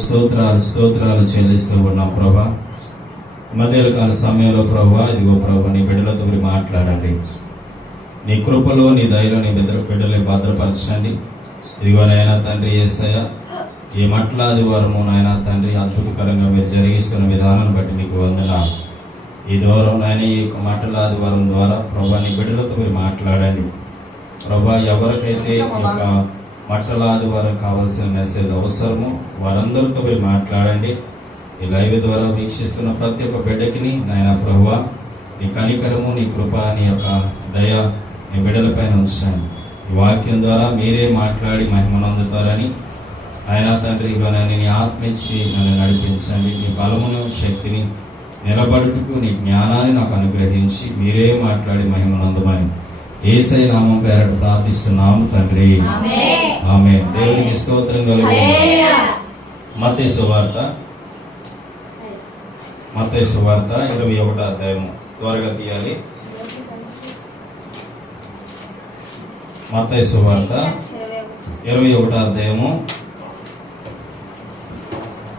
స్తోత్రాలు చెల్లిస్తూ ఉన్నాం ప్రభా. మధ్యలో కాల సమయంలో ప్రభా, ఇదిగో ప్రభా, నీ బిడ్డలతో మీరు మాట్లాడండి. నీ కృపలో, నీ దయలో నీ బిడ్డలే భద్రపరచండి. ఇదిగో నాయన తండ్రి యేసయ్య, ఈ మట్లాది వారము నాయన తండ్రి అద్భుతకరంగా మీరు జరిగిస్తున్న విధానాన్ని బట్టి నీకు వందనాలు. ఈ దూరం నాయన ఈ యొక్క మట్లాది వారం ద్వారా ప్రభా నీ బిడ్డలతో మీరు మాట్లాడండి ప్రభా. ఎవరికైతే ఈ యొక్క మట్టలాది వారం కావాల్సిన మెసేజ్ అవసరమో వారందరితో మీరు మాట్లాడండి. ఈ లైవ్ ద్వారా వీక్షిస్తున్న ప్రతి ఒక్క బిడ్డకిని నాయన ప్రభువా, నీ కనికరము, నీ కృప, నీ యొక్క దయ నీ బిడ్డలపైన ఉంచండి. ఈ వాక్యం ద్వారా మీరే మాట్లాడి మహిమనందుతారని ఆయన తండ్రి నీ ఆత్మ ఇచ్చి నన్ను నడిపించండి. నీ బలమును, శక్తిని, నిలబడుటకు నీ జ్ఞానాన్ని నాకు అనుగ్రహించి మీరే మాట్లాడి మహిమనందమని యేసయ్య నామం పేరట ప్రార్థిస్తున్నాము తండ్రి, ఆమేన్. దేవునికి స్తోత్రం కలుగును. మత్తయి సువార్త 21వ అధ్యాయము త్వరగా తీయాలి. మత్తయి సువార్త 21వ అధ్యాయము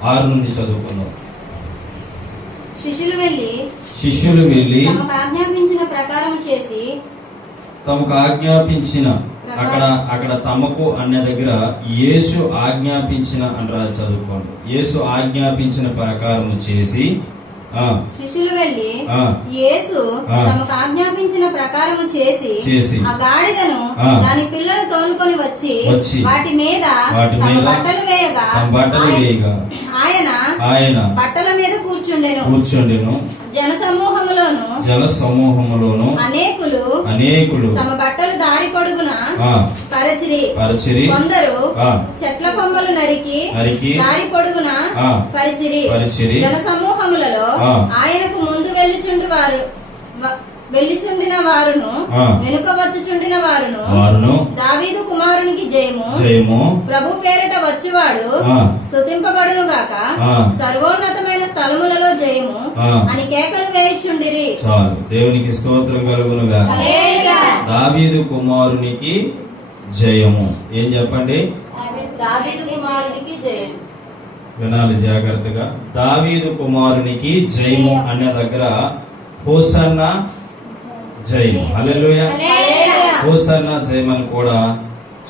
6 నుండి చదువుకుందాం. శిష్యులు వెళ్ళి తమకు ఆజ్ఞాపించిన ప్రకారం చేసి, తమకు ఆజ్ఞాపించిన అక్కడ తమకు అన్న దగ్గర యేసు ఆజ్ఞాపించిన అని రాసి చదువుకోండి. యేసు ఆజ్ఞాపించిన ప్రకారం చేసి, శిష్యులు వెళ్ళి యేసు తమకు ఆజ్ఞాపించిన ప్రకారం చేసి ఆ గాడిదను దాని పిల్లలు తోలుకొని వచ్చి వాటి మీద బట్టలు వేయగా ఆయన బట్టల మీద కూర్చుండెను. జన సమూహములోను అనేకులు తమ బట్టలు దారి పొడుగున పరిచిరి. కొందరు చెట్ల కొమ్మలు నరికి దారి పొడుగున పరిచిరి. జన సమూహములలో ఆయనకు ముందు వెళ్ళిచుండిన వారును వెనుక వచ్చుచుండిన వారును దావీదు కుమారునికి జయము, ప్రభు పేరిట వచ్చువాడు స్తుతింపబడును గాక, సర్వోన్నతమైన స్థలములలో జయము అని కేకలు వేయుచుండిరి. చాలు. దేవునికి స్తోత్రం కలుగును గాక. దావీదు కుమారునికి జయము. ఏం చెప్పండి? దావీదు కుమారునికి జయము. వినాలి జాగ్రత్తగా. దావీదు కుమారునికి జయము అనే దగ్గర హోసన్నా జయము, హల్లెలూయా, హోసన్నా జయము అని కూడా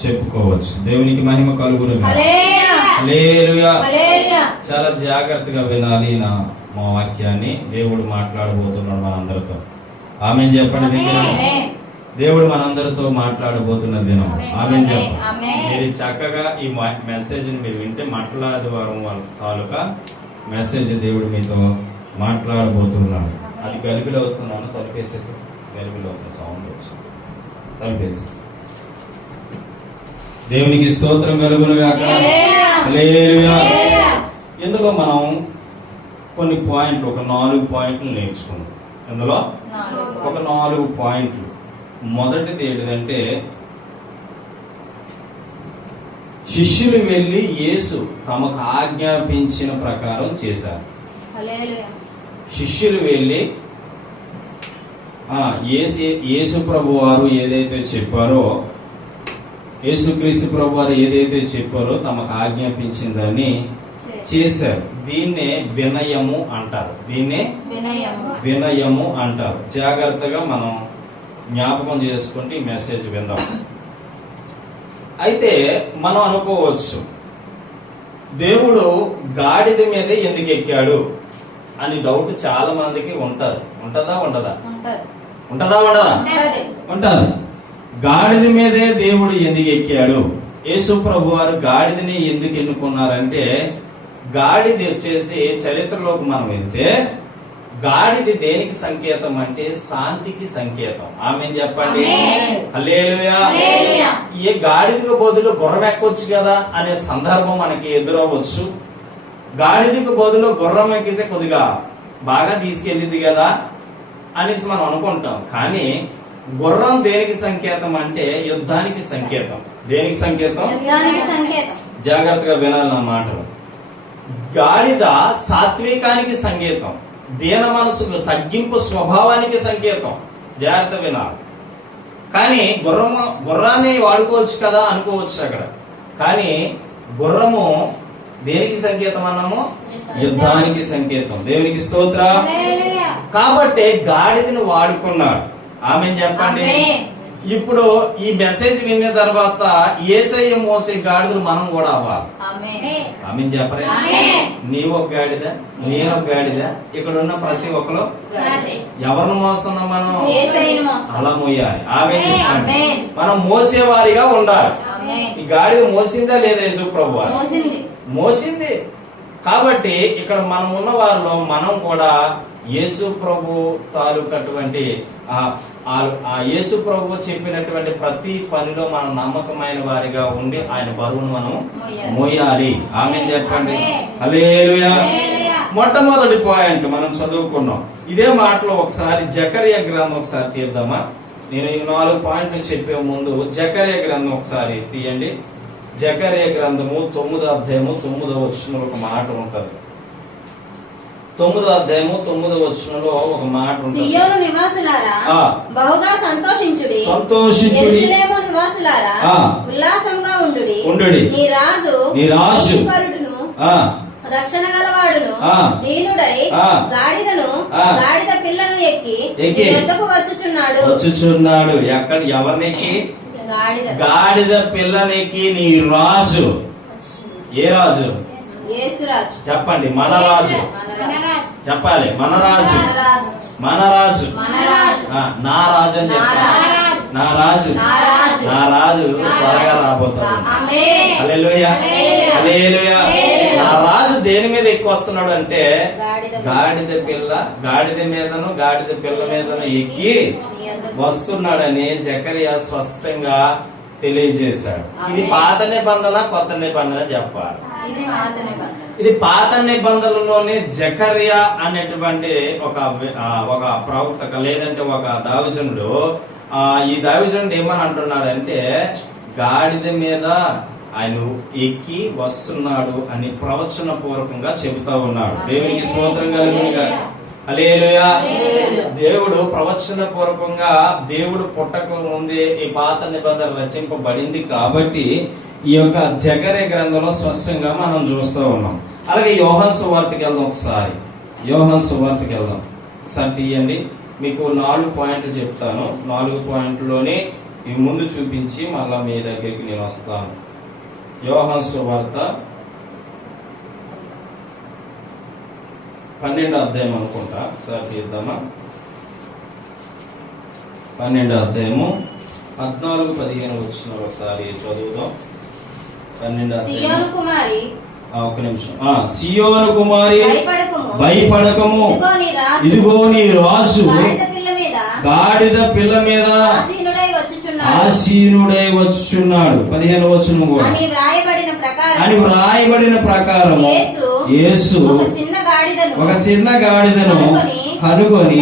చెప్పుకోవచ్చు. దేవునికి మహిమ కలుగును. హల్లెలూయా. చాలా జాగ్రత్తగా వినాలి మా వాక్యాన్ని. దేవుడు మాట్లాడబోతున్నాడు మనందరితో. ఆమేన్ చెప్పండి. దేవుడు మనందరితో మాట్లాడబోతున్న దినం. ఆమేన్ చెప్పండి. మీరు చక్కగా ఈ మెసేజ్ ని మీరు వింటే మట్లాది వారం వాళ్ళ తాలూకా మెసేజ్ దేవుడు మీతో మాట్లాడబోతున్నాడు. అది గలిబిలు అవుతున్నాను. తలిపేసేసి గలిబిలు అవుతున్న సౌండ్ వచ్చి తలిపేసి. దేవునికి స్తోత్రం కలుగును గాక. హల్లెలూయా. ఇందులో మనం కొన్ని పాయింట్లు, ఒక 4 పాయింట్లు నేర్చుకున్నాం. ఇందులో ఒక 4 పాయింట్లు. మొదటిది ఏంటిదంటే, శిష్యులు వెళ్ళి యేసు తమకు ఆజ్ఞాపించిన ప్రకారం చేశారు. శిష్యులు వెళ్ళి యేసు ప్రభు వారు ఏదైతే చెప్పారో, యేసుక్రీస్తు ప్రభు వారు ఏదైతే చెప్పారో తమకు ఆజ్ఞాపించిందని చేశారు. దీన్నే వినయము అంటారు. వినయము అంటారు. జాగ్రత్తగా మనం జ్ఞాపకం చేసుకుంటే ఈ మెసేజ్ విందాం. అయితే మనం అనుకోవచ్చు, దేవుడు గాడిద మీదే ఎందుకు ఎక్కాడు అని డౌట్ చాలా మందికి ఉంటది. ఉంటదా? ఉంటది. గాడిద మీదే దేవుడు ఎందుకు ఎక్కాడు? యేసు ప్రభు వారు గాడిదని ఎందుకు ఎన్నుకున్నారంటే, గాడిద వచ్చేసి చరిత్రలోకి మనం వెళ్తే గాడిది దేనికి సంకేతం అంటే శాంతికి సంకేతం. ఆమేన్ చెప్పండి. హల్లెలూయా. ఏ గాడిదకు బదులు గుర్రం ఎక్కొచ్చు కదా అనే సందర్భం మనకి ఎదురవచ్చు. గాడిదకు బదులు గుర్రం ఎక్కితే కొద్దిగా బాగా తీసుకెళ్ళింది కదా అనేసి మనం అనుకుంటాం. కానీ గుర్రం దేనికి సంకేతం అంటే యుద్ధానికి సంకేతం. దేనికి సంకేతం? జాగ్రత్తగా వినాలి నా మాటలు. గాడిద సాత్వికానికి సంకేతం, దీన మనసుకు తగ్గింపు స్వభావానికి సంకేతం. జాగ్రత్త వినాలి. కానీ గుర్రాన్ని వాడుకోవచ్చు కదా అనుకోవచ్చు అక్కడ. కానీ గుర్రము దేనికి సంకేతం అన్నాము? యుద్ధానికి సంకేతం. దేవునికి స్తోత్ర. కాబట్టి గాడిదని వాడుకున్నాడు. ఆమె చెప్పండి. ఆమేన్. ఇప్పుడు ఈ మెసేజ్ విన్న తర్వాత యేసయ్య మోసే గాడిదలు మనం కూడా అవ్వాలి. ఆమేన్. ఆమె చెప్పరే. ఆమేన్. నీవు ఒక గాడిద, నేను ఒక గాడిద, ఇక్కడ ఉన్న ప్రతి ఒక్కరు గాడిదే. ఎవరిని మోస్తున్నాం మనం? యేసయ్యను మోస్తాం. అలా మోయాలి. ఆమె చెప్పండి. ఆమేన్. మనం మోసేవారిగా ఉండాలి. ఆమేన్. ఈ గాడిద మోసిందా లేదా యేసు ప్రభు? మోసింది. మోసింది. కాబట్టి ఇక్కడ మనం ఉన్న వారిలో మనం కూడా యేసు ప్రభు తాలూకటువంటి ఆ యేసు ప్రభు చెప్పినటువంటి ప్రతి పనిలో మనం నమ్మకమైన వారిగా ఉండి ఆయన బరువును మనం మోయాలి. ఆమె చెప్పండి. హల్లెలూయా. మొట్టమొదటి పాయింట్ మనం చదువుకున్నాం. ఇదే మాటలో ఒకసారి జకరియా గ్రంథం ఒకసారి తీద్దామా? నేను ఈ 4 పాయింట్లు చెప్పే ముందు జకరియా గ్రంథం ఒకసారి తీయండి. జకరియా గ్రంథము 9వ అధ్యాయము 9వ వచనంలో ఒక మాట ఉంటది. 9వ అధ్యాయము 9వ వచనంలో ఒక మాట ఉంటుంది. సియోను నివాసులారా బహుగా సంతోషించుడి. యెరూషలేము నివాసులారా ఉల్లాసంగా ఉండుడి. నీ రాజు నీతిపరుడును రక్షణ గలవాడును దీనుడై గాడిద పిల్లను ఎక్కి నీ యొద్దకు వచ్చుచున్నాడు. ఎక్కడ ఎవరినెక్కి? గాడిద పిల్లనెక్కి నీ రాజు. ఏ రాజు? యేసురాజు. చెప్పండి. మన రాజు. చెప్పాలి. మన రాజు. మన రాజు. నా రాజు అని చెప్పాలి. నా రాజు. నా రాజు త్వరగా రాబోతాడు. హల్లెలూయా. హల్లెలూయా. నా రాజు దేని మీద ఎక్కువ వస్తున్నాడు అంటే గాడిద పిల్ల, గాడిద మీదను గాడిద పిల్ల మీదను ఎక్కి వస్తున్నాడని జకరియా స్పష్టంగా తెలియజేశాడు. ఇది పాత నిబంధన, కొత్త నిబంధన చెప్పాలి. ఇది పాత నిబంధనలోనే జకరియా అనేటువంటి ఒక ప్రవక్త లేదంటే ఒక దైవజనుడు, ఈ దైవజనుడు ఏమని అంటున్నాడంటే గాడిద మీద ఆయన ఎక్కి వస్తున్నాడు అని ప్రవచన పూర్వకంగా చెబుతా ఉన్నాడు. దేవునికి స్తోత్రం కలుగునుగా. హల్లెలూయా. దేవుడు ప్రవచన పూర్వకంగా దేవుడు పుట్టక ముందే ఈ పాత నిబంధన రచింపబడింది కాబట్టి ఈ యొక్క జకరియా గ్రంథంలో స్పష్టంగా మనం చూస్తూ ఉన్నాం. అలాగే యోహాను సువార్తకి వెళ్దాం. ఒకసారి యోహాను సువార్తకి వెళ్దాం. ఒకసారి తీయండి. మీకు 4 పాయింట్లు చెప్తాను. 4 పాయింట్లోనే ఈ ముందు చూపించి మళ్ళా మీ దగ్గరికి నేను వస్తాను. యోహాను సువార్త 12వ అధ్యాయం అనుకుంటా. ఒకసారి తీద్దామా? 12వ అధ్యాయము 14-15 వచ్చిన ఒకసారి చదువుదాం. 12వ అధ్యాయం. ఒక నిమిషం. సియోను కుమారి భయపడకము, ఇదిగో నీ రాజు గాడిద పిల్ల మీద ఆసీనుడై వచ్చుచున్నాడు. 15వ వచనం కూడా అని వ్రాయబడిన ప్రకారం యేసు ఒక చిన్న గాడిదను కనుగొని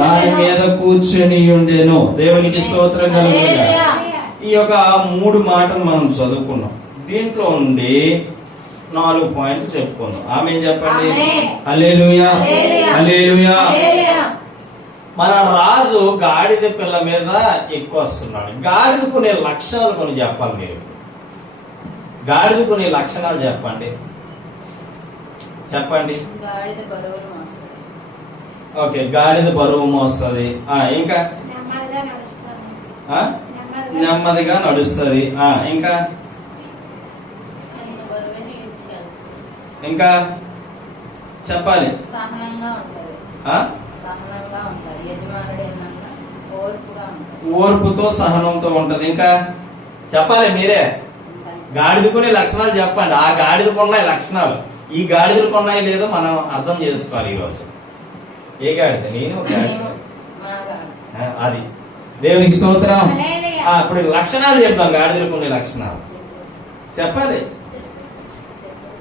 దాని మీద కూర్చొని ఉండెను. దేవునికి స్తోత్రం కలుగునుగా. ఈ యొక్క 3 మాటలు మనం చదువుకున్నాం. దీంట్లో నుండి 4 పాయింట్లు చెప్పుకున్నాం. ఆమె చెప్పండి. హల్లెలూయా. హల్లెలూయా. మన రాజు గాడిద పిల్ల మీద ఎక్కువ వస్తున్నాడు. గాడిద కొనే లక్షణాలు కొన్ని చెప్పాలి. మీరు గాడిద కొనే లక్షణాలు చెప్పండి. చెప్పండి. ఓకే. గాడిద బరువు మోస్తుంది. ఇంకా నెమ్మదిగా నడుస్తుంది. ఇంకా ఇంకా చెప్పాలి. ఓర్పుతో సహనంతో ఉంటది. ఇంకా చెప్పాలి. మీరే గాడిదకునే లక్షణాలు చెప్పండి. ఆ గాడిదకు ఉన్నాయి లక్షణాలు. ఈ గాడిదలకు ఉన్నాయి లేదో మనం అర్థం చేసుకోవాలి ఈరోజు. ఏ గాడిద? నేను అది. దేవునికి స్తోత్రం. ఇప్పుడు లక్షణాలు చెప్తాం. గాడిదలకునే లక్షణాలు చెప్పాలి.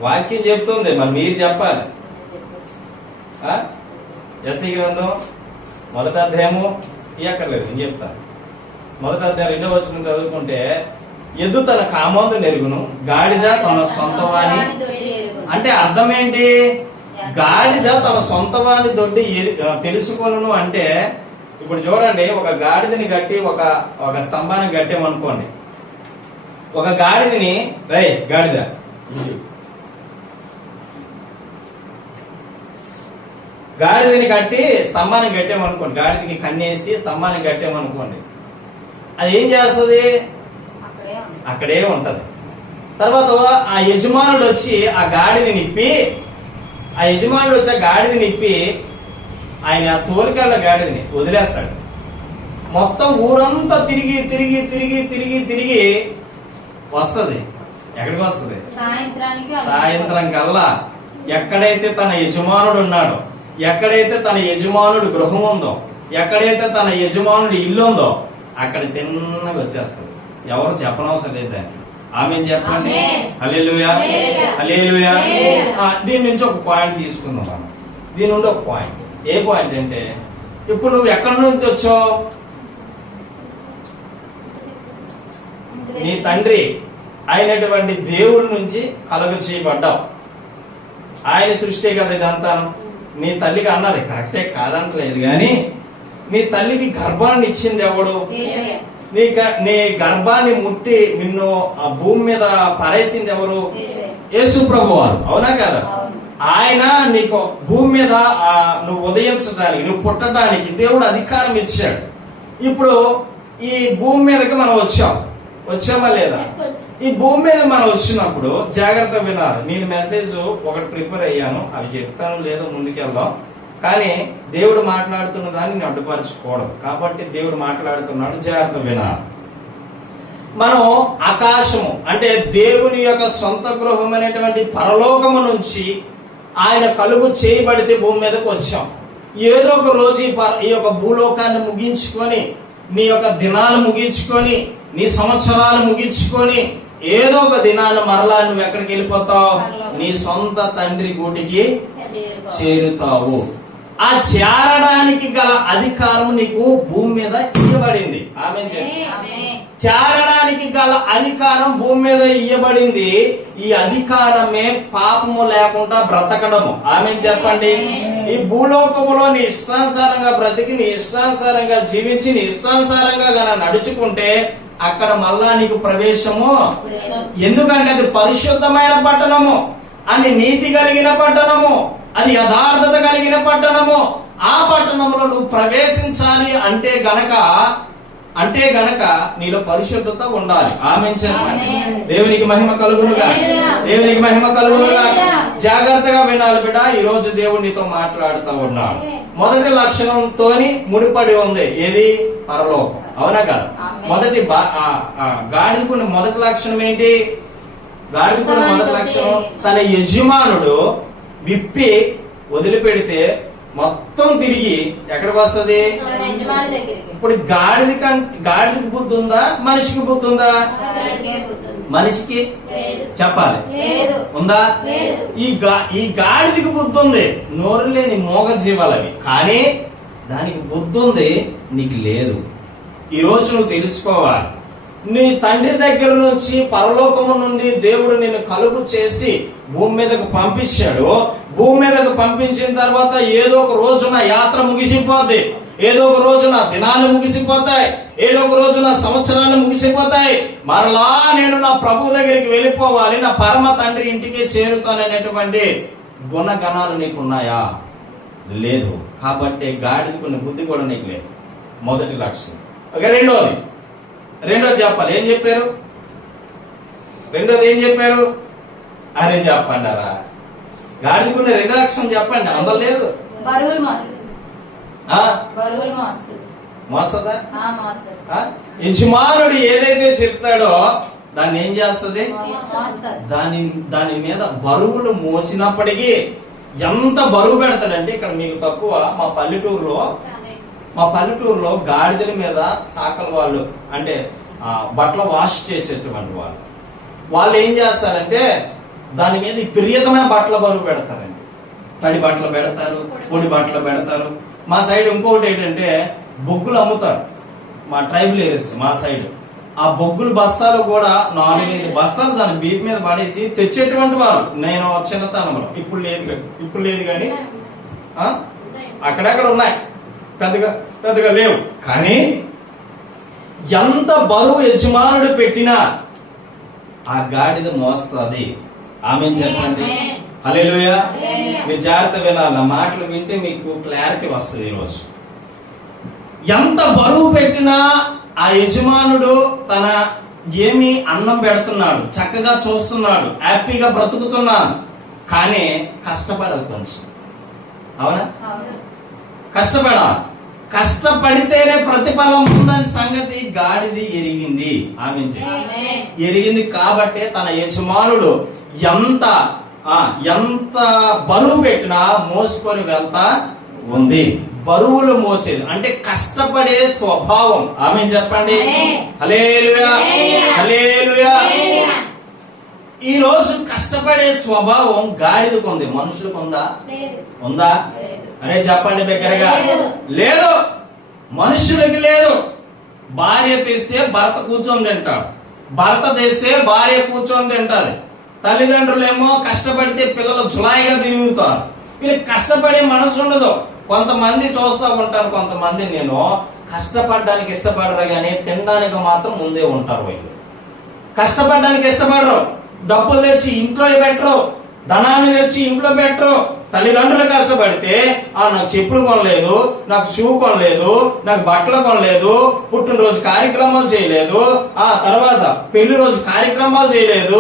వాక్యం చెప్తుంది, మరి మీరు చెప్పాలి. ఎస్ఐ గ్రంథం 1వ అధ్యాయము తీయక్కర్లేదు, నేను చెప్తాను. 1వ అధ్యాయం 2వ వచనం చదువుకుంటే ఎద్దు తన కామందు నెరుగును, గాడిద తన సొంత వాణి. అంటే అర్థం ఏంటి? గాడిద తన సొంత వాణి దొడ్డి తెలుసుకొను అంటే, ఇప్పుడు చూడండి, ఒక గాడిదని కట్టి ఒక స్తంభాన్ని కట్టామనుకోండి. ఒక గాడిదని గాడిద గాడిదని కట్టి స్తంభానికి కట్టామనుకోండి, గాడిదకి కన్నేసి స్తంభానికి కట్టామనుకోండి, అది ఏం చేస్తుంది? అక్కడే ఉంటది. తర్వాత ఆ యజమానుడు వచ్చి ఆ గాడిని నిప్పి ఆయన తోలికాళ్ళ గాడిదని వదిలేస్తాడు. మొత్తం ఊరంతా తిరిగి తిరిగి తిరిగి తిరిగి తిరిగి వస్తుంది. ఎక్కడికి వస్తుంది? సాయంత్రం కల్లా ఎక్కడైతే తన యజమానుడు ఉన్నాడో, ఎక్కడైతే తన యజమానుడు గృహం ఉందో, ఎక్కడైతే తన యజమానుడి ఇల్లు ఉందో అక్కడ తిన్నగా వచ్చేస్తుంది. ఎవరు చెప్పనవసరం లేదు దాన్ని. ఆమేన్ చెప్పండి. హల్లెలూయా, హల్లెలూయా. దీని నుంచి ఒక పాయింట్ తీసుకుందాం మనం. దీని నుండి ఒక పాయింట్. ఏ పాయింట్ అంటే, ఇప్పుడు నువ్వు ఎక్కడి నుంచి వచ్చావు? నీ తండ్రి అయినటువంటి దేవుడి నుంచి కలుగు చేయబడ్డావు. ఆయన సృష్టి కదా ఇదంతా. నీ తల్లికి అన్నది కరెక్టే కాదంటలేదు, కానీ నీ తల్లికి గర్భాన్ని ఇచ్చింది ఎవడు? నీ గర్భాన్ని ముట్టి నిన్ను ఆ భూమి మీద పరేసింది ఎవరు? యేసు ప్రభు వారు. అవునా కదా? ఆయన నీకు భూమి మీద నువ్వు ఉదయించడానికి, నువ్వు పుట్టడానికి దేవుడు అధికారం ఇచ్చాడు. ఇప్పుడు ఈ భూమి మీదకి మనం వచ్చామా లేదా? ఈ భూమి మీద మనం వచ్చినప్పుడు జాగ్రత్త వినాలి. నేను మెసేజ్ ఒకటి ప్రిపేర్ అయ్యాను, అవి చెప్తాను లేదో ముందుకెళ్దాం. కానీ దేవుడు మాట్లాడుతున్న దాన్ని నేను అడ్డుపరచకూడదు. కాబట్టి దేవుడు మాట్లాడుతున్నాడు, జాగ్రత్త వినాలి. మనం ఆకాశము అంటే దేవుని యొక్క సొంత గృహం అనేటువంటి పరలోకము నుంచి ఆయన కలుగు చేయబడితే భూమి మీదకి వచ్చాం. ఏదో ఒక రోజు ఈ యొక్క భూలోకాన్ని ముగించుకొని, నీ యొక్క దినాలు ముగించుకొని, నీ సంవత్సరాలు ముగించుకొని, ఏదో ఒక దినాన్ని మరలా నువ్వు ఎక్కడికి వెళ్ళిపోతావు? నీ సొంత తండ్రి గూటికి చేరుతావు. ఆ చేరడానికి గల అధికారం నీకు భూమి మీద ఇవ్వబడింది. ఆమేన్ చెప్పండి. చేరడానికి గల అధికారం భూమి మీద ఇవ్వబడింది. ఈ అధికారమే పాపము లేకుండా బ్రతకడము. ఆమేన్ చెప్పండి. ఈ భూలోకములో నీ ఇష్టానుసారంగా బ్రతికి, నీ ఇష్టానుసారంగా జీవించి, నీ ఇష్టానుసారంగా గన నడుచుకుంటే అక్కడ మళ్ళా నీకు ప్రవేశము. ఎందుకంటే అది పరిశుద్ధమైన పట్టణము, అది నీతి కలిగిన పట్టణము, అది యథార్థత కలిగిన పట్టణము. ఆ పట్టణంలో నువ్వు ప్రవేశించాలి అంటే గనక నీలో పరిశుద్ధత ఉండాలి. ఆమేన్ చెప్పండి. దేవునికి మహిమ కలుగునుగా, దేవునికి మహిమ కలుగునుగా. జాగ్రత్తగా వినాలి బిడ్డ. ఈ రోజు దేవుడు నీతో మాట్లాడుతూ ఉన్నాడు. మొదటి లక్షణంతో ముడిపడి ఉంది. ఏది? పరలోకం. అవునా కదా? మొదటి గాడిదకున్న మొదటి లక్షణం ఏంటి? గాడిదకున్న మొదటి లక్షణం తన యజమానుడు విప్పి వదిలిపెడితే మొత్తం తిరిగి ఎక్కడికి వస్తుంది? ఇప్పుడు గాడిదకి బుద్ధి ఉందా? మనిషికి బుద్ధి ఉందా? మనిషికి చెప్పాలి, ఉందా? ఈ గాడిదకి బుద్ధి ఉంది. నోరు లేని మోగ జీవాలవి, కానీ దానికి బుద్ధి ఉంది, నీకు లేదు. ఈ రోజు నువ్వు తెలుసుకోవాలి. నీ తండ్రి దగ్గర నుంచి, పరలోకము నుండి దేవుడు నిన్ను కలుగు చేసి భూమి మీదకు పంపించాడు. భూమి మీదకు పంపించిన తర్వాత ఏదో ఒక రోజున యాత్ర ముగిసిపోద్ది, ఏదో ఒక రోజున దినాలు ముగిసిపోతాయి, ఏదో ఒక రోజున సంవత్సరాలు ముగిసిపోతాయి. మరలా నేను నా ప్రభు దగ్గరికి వెళ్ళిపోవాలి, నా పరమ తండ్రి ఇంటికి చేరుతాననేటువంటి గుణగణాలు నీకున్నాయా? లేదు. కాబట్టి గాడిదకున్న బుద్ధి కూడా నీకు లేదు. మొదటి లక్షణం. ఓకే, రెండోది చెప్పాలి. ఏం చెప్పారు? రెండోది ఏం చెప్పారు? అరే చెప్పండారా, గాడిదకున్న రెండో లక్షణం చెప్పండి. అందరు లేదు. మోస్తుందా? యజమానుడు ఏదైతే చెప్తాడో దాన్ని ఏం చేస్తుంది? దాని మీద బరువులు మోసినప్పటికీ ఎంత బరువు పెడతాడంటే, ఇక్కడ మీకు తక్కువ. మా పల్లెటూరులో గాడిదల మీద సాకల వాళ్ళు, అంటే బట్టలు వాష్ చేసేటువంటి వాళ్ళు ఏం చేస్తారంటే దాని మీద విపరీతమైన బట్టల బరువు పెడతారండి. తడి బట్టలు పెడతారు, పొడి బట్టలు పెడతారు. మా సైడ్ ఇంకొకటి ఏంటంటే బొగ్గులు అమ్ముతారు. మా ట్రైబల్ ఏరియాస్ మా సైడ్ ఆ బొగ్గులు బస్తాలు కూడా 4-5 బస్తాలు దాని బీప్ మీద పడేసి తెచ్చేటువంటి వారు. నేను చిన్నతనంలో, ఇప్పుడు లేదు కానీ అక్కడక్కడ ఉన్నాయి, పెద్దగా లేవు. కానీ ఎంత బరువు యజమానుడు పెట్టినా ఆ గాడిద మోస్తుంది. ఆమేన్ చెప్పండి. హల్లెలూయా. హల్లెలూయా. మీరు జాగ్రత్త వినాలి, నా మాటలు వింటే మీకు క్లారిటీ వస్తుంది ఈరోజు. ఎంత బరువు పెట్టినా ఆ యజమానుడు తన ఏమి అన్నం పెడుతున్నాడు, చక్కగా చూస్తున్నాడు, హ్యాపీగా బ్రతుకుతున్నాడు, కానీ కష్టపడాలి కొంచెం. అవునా? కష్టపడితేనే ప్రతిఫలం ఉందని సంగతి గాడిది ఎరిగింది. ఆమె ఎరిగింది కాబట్టే తన యజమానుడు ఎంత బరువు పెట్టినా మోసుకొని వెళ్తా ఉంది. బరువులు మోసేది అంటే కష్టపడే స్వభావం. ఆమె చెప్పండి. హల్లెలూయా, హల్లెలూయా. ఈ రోజు కష్టపడే స్వభావం గాడిదకు ఉంది, మనుషులకు ఉందా? ఉందా? అరే చెప్పండి దగ్గరగా. లేదు, మనుషులకి లేదు. భార్య తెస్తే భర్త కూర్చొని తింటాడు, భర్త తెస్తే భార్య కూర్చొని తింటారు. తల్లిదండ్రులేమో కష్టపడితే పిల్లలు జులాయిగా తిరుగుతారు. వీళ్ళకి కష్టపడే మనసు ఉండదు. కొంతమంది చూస్తూ ఉంటారు, కొంతమంది నేను కష్టపడడానికి ఇష్టపడరు కానీ తినడానికి మాత్రం ముందే ఉంటారు. వీళ్ళు కష్టపడడానికి ఇష్టపడరు, డబ్బులు తెచ్చి ఇంట్లో పెట్టరు, ధనాన్ని తెచ్చి ఇంట్లో పెట్టరు. తల్లిదండ్రులు కష్టపడితే నాకు చెప్పులు కొనలేదు, నాకు షూ కొనలేదు, నాకు బట్టలు కొనలేదు, పుట్టినరోజు కార్యక్రమాలు చేయలేదు, ఆ తర్వాత పెళ్లి రోజు కార్యక్రమాలు చేయలేదు,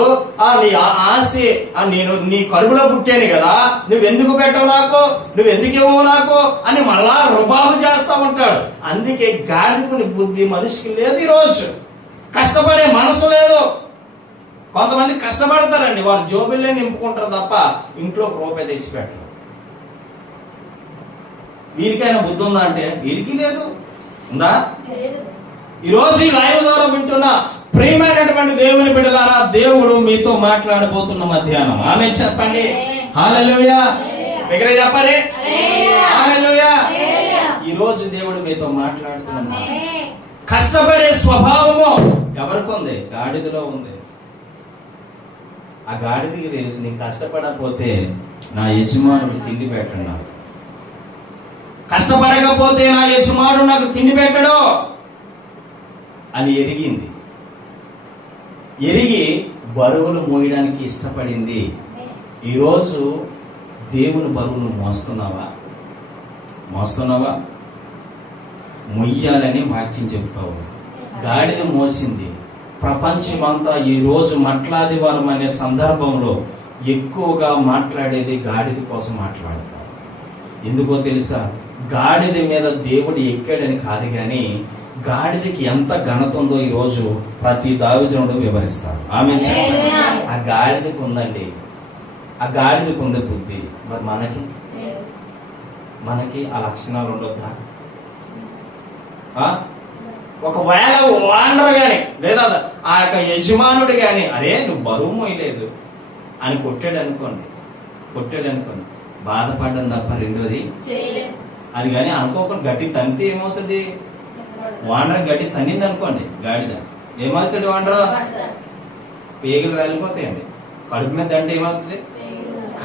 నీ ఆస్తి నేను నీ కడుపులో పుట్టాను కదా, నువ్వెందుకు పెట్టవు నాకు, నువ్వెందుకు ఇవ్వవు నాకు అని మళ్ళా రుబాబు చేస్తా ఉంటాడు. అందుకే గాడిదకుని బుద్ధి మనిషికి లేదు. ఈరోజు కష్టపడే మనసు లేదు. కొంతమంది కష్టపడతారండి, వారు జోబుల్లే నింపుకుంటారు తప్ప ఇంట్లో ఒక రూపాయి తెచ్చిపెట్టరు. వీరికైనా బుద్ధి ఉందా అంటే వీరికి లేదు. ఉందా? ఈరోజు ఈ లైవ్ ద్వారా వింటున్న ప్రియమైనటువంటి దేవుని బిడ్డలారా, దేవుడు మీతో మాట్లాడబోతున్న మధ్యాహ్నం. ఆమె చెప్పండి. హల్లెలూయా. దగ్గర చెప్పండి. హల్లెలూయా. ఈ రోజు దేవుడు మీతో మాట్లాడుతున్నా. కష్టపడే స్వభావము ఎవరికి ఉంది? గాడిదలో ఉంది. ఆ గాడిదకి తెలుసు, నీకు కష్టపడకపోతే నా యజమానుడు తిండి పెట్టడు, నాకు కష్టపడకపోతే నా యజమానుడు నాకు తిండి పెట్టడు అని ఎరిగింది. ఎరిగి బరువులు మోయడానికి ఇష్టపడింది. ఈరోజు దేవుని బరువును మోస్తున్నావా? మొయ్యాలని వాక్యం చెప్తావు. గాడిద మోసింది. ప్రపంచమంతా ఈ రోజు మట్లాదివారం అనే సందర్భంలో ఎక్కువగా మాట్లాడేది గాడిద కోసం మాట్లాడతారు. ఎందుకో తెలుసా? గాడిద మీద దేవుడు ఎక్కాడని కాదు కానీ గాడిదకి ఎంత ఘనత ఉందో ఈ రోజు ప్రతి దావిజనుడు వివరిస్తారు. ఆమె ఆ గాడిదకు ఉందండి, ఆ గాడిదకు ఉంది బుద్ధి. మరి మనకి ఆ లక్షణాలు ఉండొద్దా? ఒకవేళ వాండర్ గాని లేదా ఆ యొక్క యజమానుడు గాని అరే నువ్వు బరువు మోయలేదు అని కొట్టాడు అనుకోండి, బాధపడ్డం తప్ప రెండోది అది కానీ అనుకోకుండా గట్టి తంతే ఏమవుతుంది? వాండర్ గట్టి తన్నింది అనుకోండి, గాడిద ఏమవుతుంది? వాండర్ పేగులు రాలిపోతాయండి. కడుపు మీద అంటే ఏమవుతుంది?